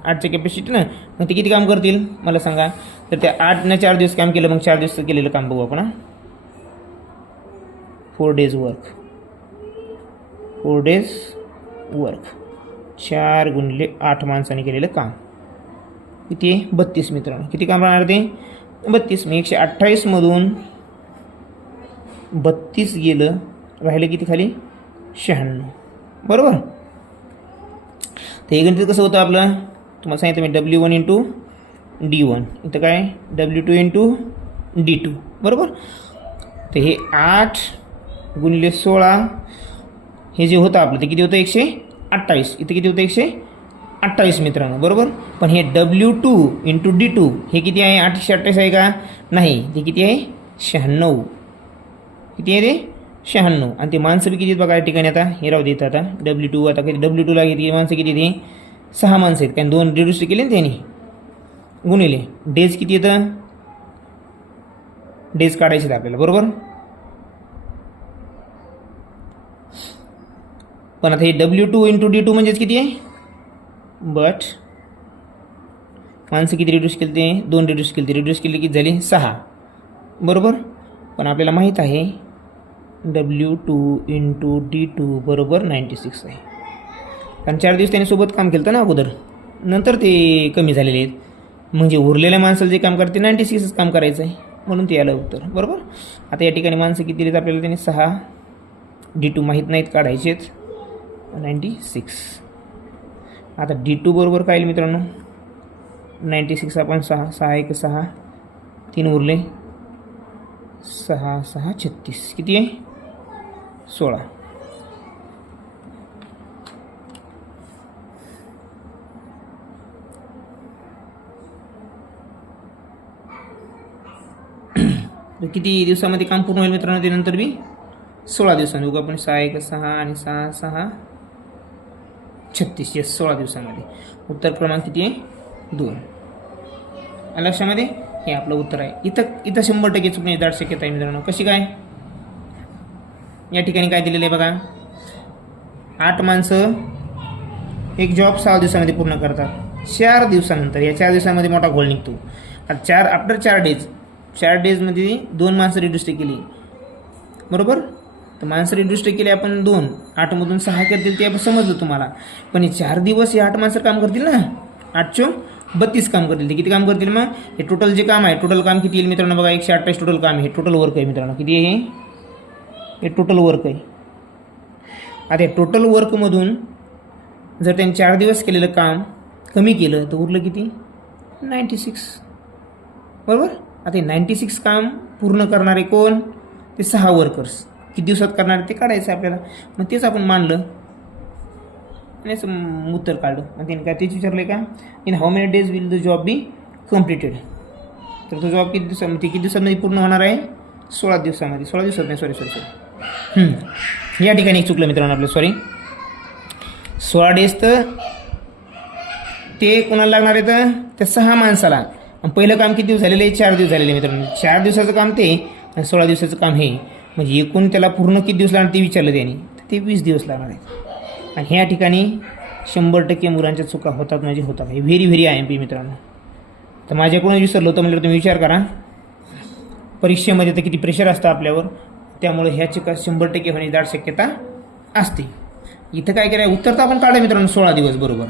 8च्या कॅपॅसिटीनं. मग ते किती काम करतील मला सांगा. तर त्या 8ने 4 दिवस काम केलं. मग 4 दिवस केलेलं काम बघू आपण. 4 days वर्क 4 days वर्क 4 गुणिले 8 माणसाने केलेलं काम किती आहे 32 मित्रांनो. किती काम राहणार ते 32. मग 128 मधून 32 गेलं राहिलं किती खाली 96. बरोबर. तर हे गणित कसं होतं आपलं तुम्हाला सांगितलं मी W1 इंटू D1. इथं काय W2 इंटू D2. बरोबर. तर हे 8 गुणिले 16 हे जे होतं आपलं ते किती होतं 128. इथं किती होतं 128 मित्रांनो. बरोबर. पण हे W2 इंटू D2 हे किती आहे 828 आहे का नाही. ते किती आहे 96. किती आहे ते 96. आणि ते माणसं बी किती आहेत बघा या ठिकाणी. आता हे राहू देत. आता W2 आता किती W2ला किती माणसं किती ते 6 माणसं आहेत. कारण 2 रिड्यूस केले ना त्यांनी गुणिले डेज किती येतं डेज काढायचे आहेत आपल्याला. बरोबर. पण आता हे W2 इंटू D2 म्हणजेच किती आहे बट माणसं किती रिड्यूस केली ते 2 रिड्यूस केली. रिड्यूस केली किती झाली 6. बरोबर. पण आपल्याला माहीत आहे W2 इंटू D2 बरोबर 96 आहे. कारण 4 दिवस त्यांनी सोबत काम केलं ना अगोदर. नंतर ते कमी झालेले आहेत. म्हणजे उरलेल्या माणसाला जे काम करते 96च काम करायचं आहे. म्हणून ते आलं उत्तर. बरोबर. आता या ठिकाणी माणसं किती आहेत आपल्याला त्यांनी 6. D2 माहीत नाहीत काढायचेत 96. आता D2 बरोबर काय येईल मित्रांनो 96 आपण 6 1 6 3 उरले 6 6 36 किती आहे 16. किती दिवसामध्ये काम पूर्ण होईल मित्रांनो ते नंतर बी 16 दिवसांनी. बघू आपण 6 1 6 आणि 6 6 36. येस 16 दिवसामध्ये. उत्तर क्रमांक किती आहे 2. लक्षामध्ये हे आपलं उत्तर आहे. इथं 100% चुकण्याची दाट शक्यता आहे मित्रांनो. कशी काय या ठिकाणी काय दिलेलं आहे बघा 8 माणसं एक जॉब 6 दिवसामध्ये पूर्ण करतात. 4 दिवसानंतर या 4 दिवसामध्ये मोठा घोळ निघतो. आता आफ्टर 4 डेजमध्ये 2 माणसं रिड्यूस केली, बरोबर. तर माणसं रिड्यूस केली आपण 2, 8मधून 6 करतील ते आपण समजलं तुम्हाला. पण हे 4 दिवस हे 8 माणसं काम करतील ना, 8 32 काम करतील. ते किती काम करतील मग? हे टोटल जे काम आहे, टोटल काम किती येईल मित्रांनो? बघा 128 टोटल काम आहे. हे टोटल वर्क आहे मित्रांनो. किती आहे हे टोटल वर्क आहे. आता हे टोटल वर्कमधून जर त्यांनी 4 दिवस केलेलं काम कमी केलं तर उरलं किती? 96, बरोबर. आता हे 96 काम पूर्ण करणारे कोण? ते 6 वर्कर्स. किती दिवसात करणारे ते काढायचं आपल्याला. मग तेच आपण मानलं आणि असं उत्तर काढलं. मग त्यांनी काय तेच विचारलं का, in how many days will the job be completed. तर तो जॉब किती दिवसामध्ये पूर्ण होणार आहे? 16 दिवसामध्ये. 16 दिवसात नाही, सॉरी. या ठिकाणी एक चुकलं मित्रांनो आपलं, सॉरी. 16 डेज तर ते कोणाला लागणार आहे? तर त्या 6 माणसाला. पहिलं काम किती दिवस झालेलं आहे? 4 दिवस झालेले मित्रांनो. 4 दिवसाचं काम ते आणि 16 दिवसाचं काम हे. म्हणजे एकूण त्याला पूर्ण किती दिवस लागणार ते विचारलं त्यांनी. तर ते 20 दिवस लागणार आहेत. आणि ह्या ठिकाणी 100% मुलांच्या चुका होतात, म्हणजे होतात. हे व्हेरी IMP मित्रांनो. तर माझ्याकडून विसरलो होतं म्हणजे तुम्ही विचार करा. परीक्षेमध्ये तर किती प्रेशर असतं आपल्यावर, त्यामुळे ह्या चुका 100% होण्याची दाट शक्यता असते. इथं काय करायचं, उत्तर तर आपण काढलं मित्रांनो 16 दिवस, बरोबर.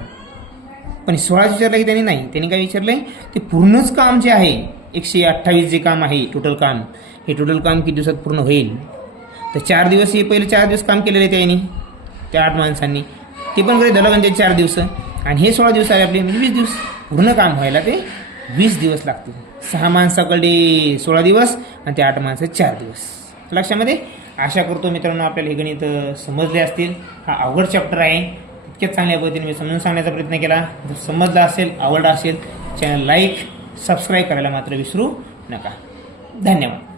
पण 16 विचारलं की त्यांनी काय विचारलंय? ते पूर्णच काम जे आहे 128 जे काम आहे टोटल काम, हे टोटल काम किती दिवसात पूर्ण होईल? तर 4 दिवस हे पहिले 4 दिवस काम केलेले त्यांनी, त्या 8 माणसांनी. ते पण गृहीत धरलं म्हणजे 4 दिवस. आणि हे 16 दिवस आले आपले, म्हणजे 20 दिवस. पूर्ण काम व्हायला ते 20 दिवस लागतील. 6 माणसाकडे 16 दिवस आणि ते 8 माणसं 4 दिवस. लक्षामध्ये. आशा करतो मित्रांनो आपल्याला हे गणित समजले असतील. हा अवघड चॅप्टर आहे, इतक्याच चांगल्या पद्धतीने मी समजून सांगण्याचा प्रयत्न केला. जर समजला असेल, आवडला असेल, चॅनल लाईक सबस्क्राईब करायला मात्र विसरू नका. धन्यवाद.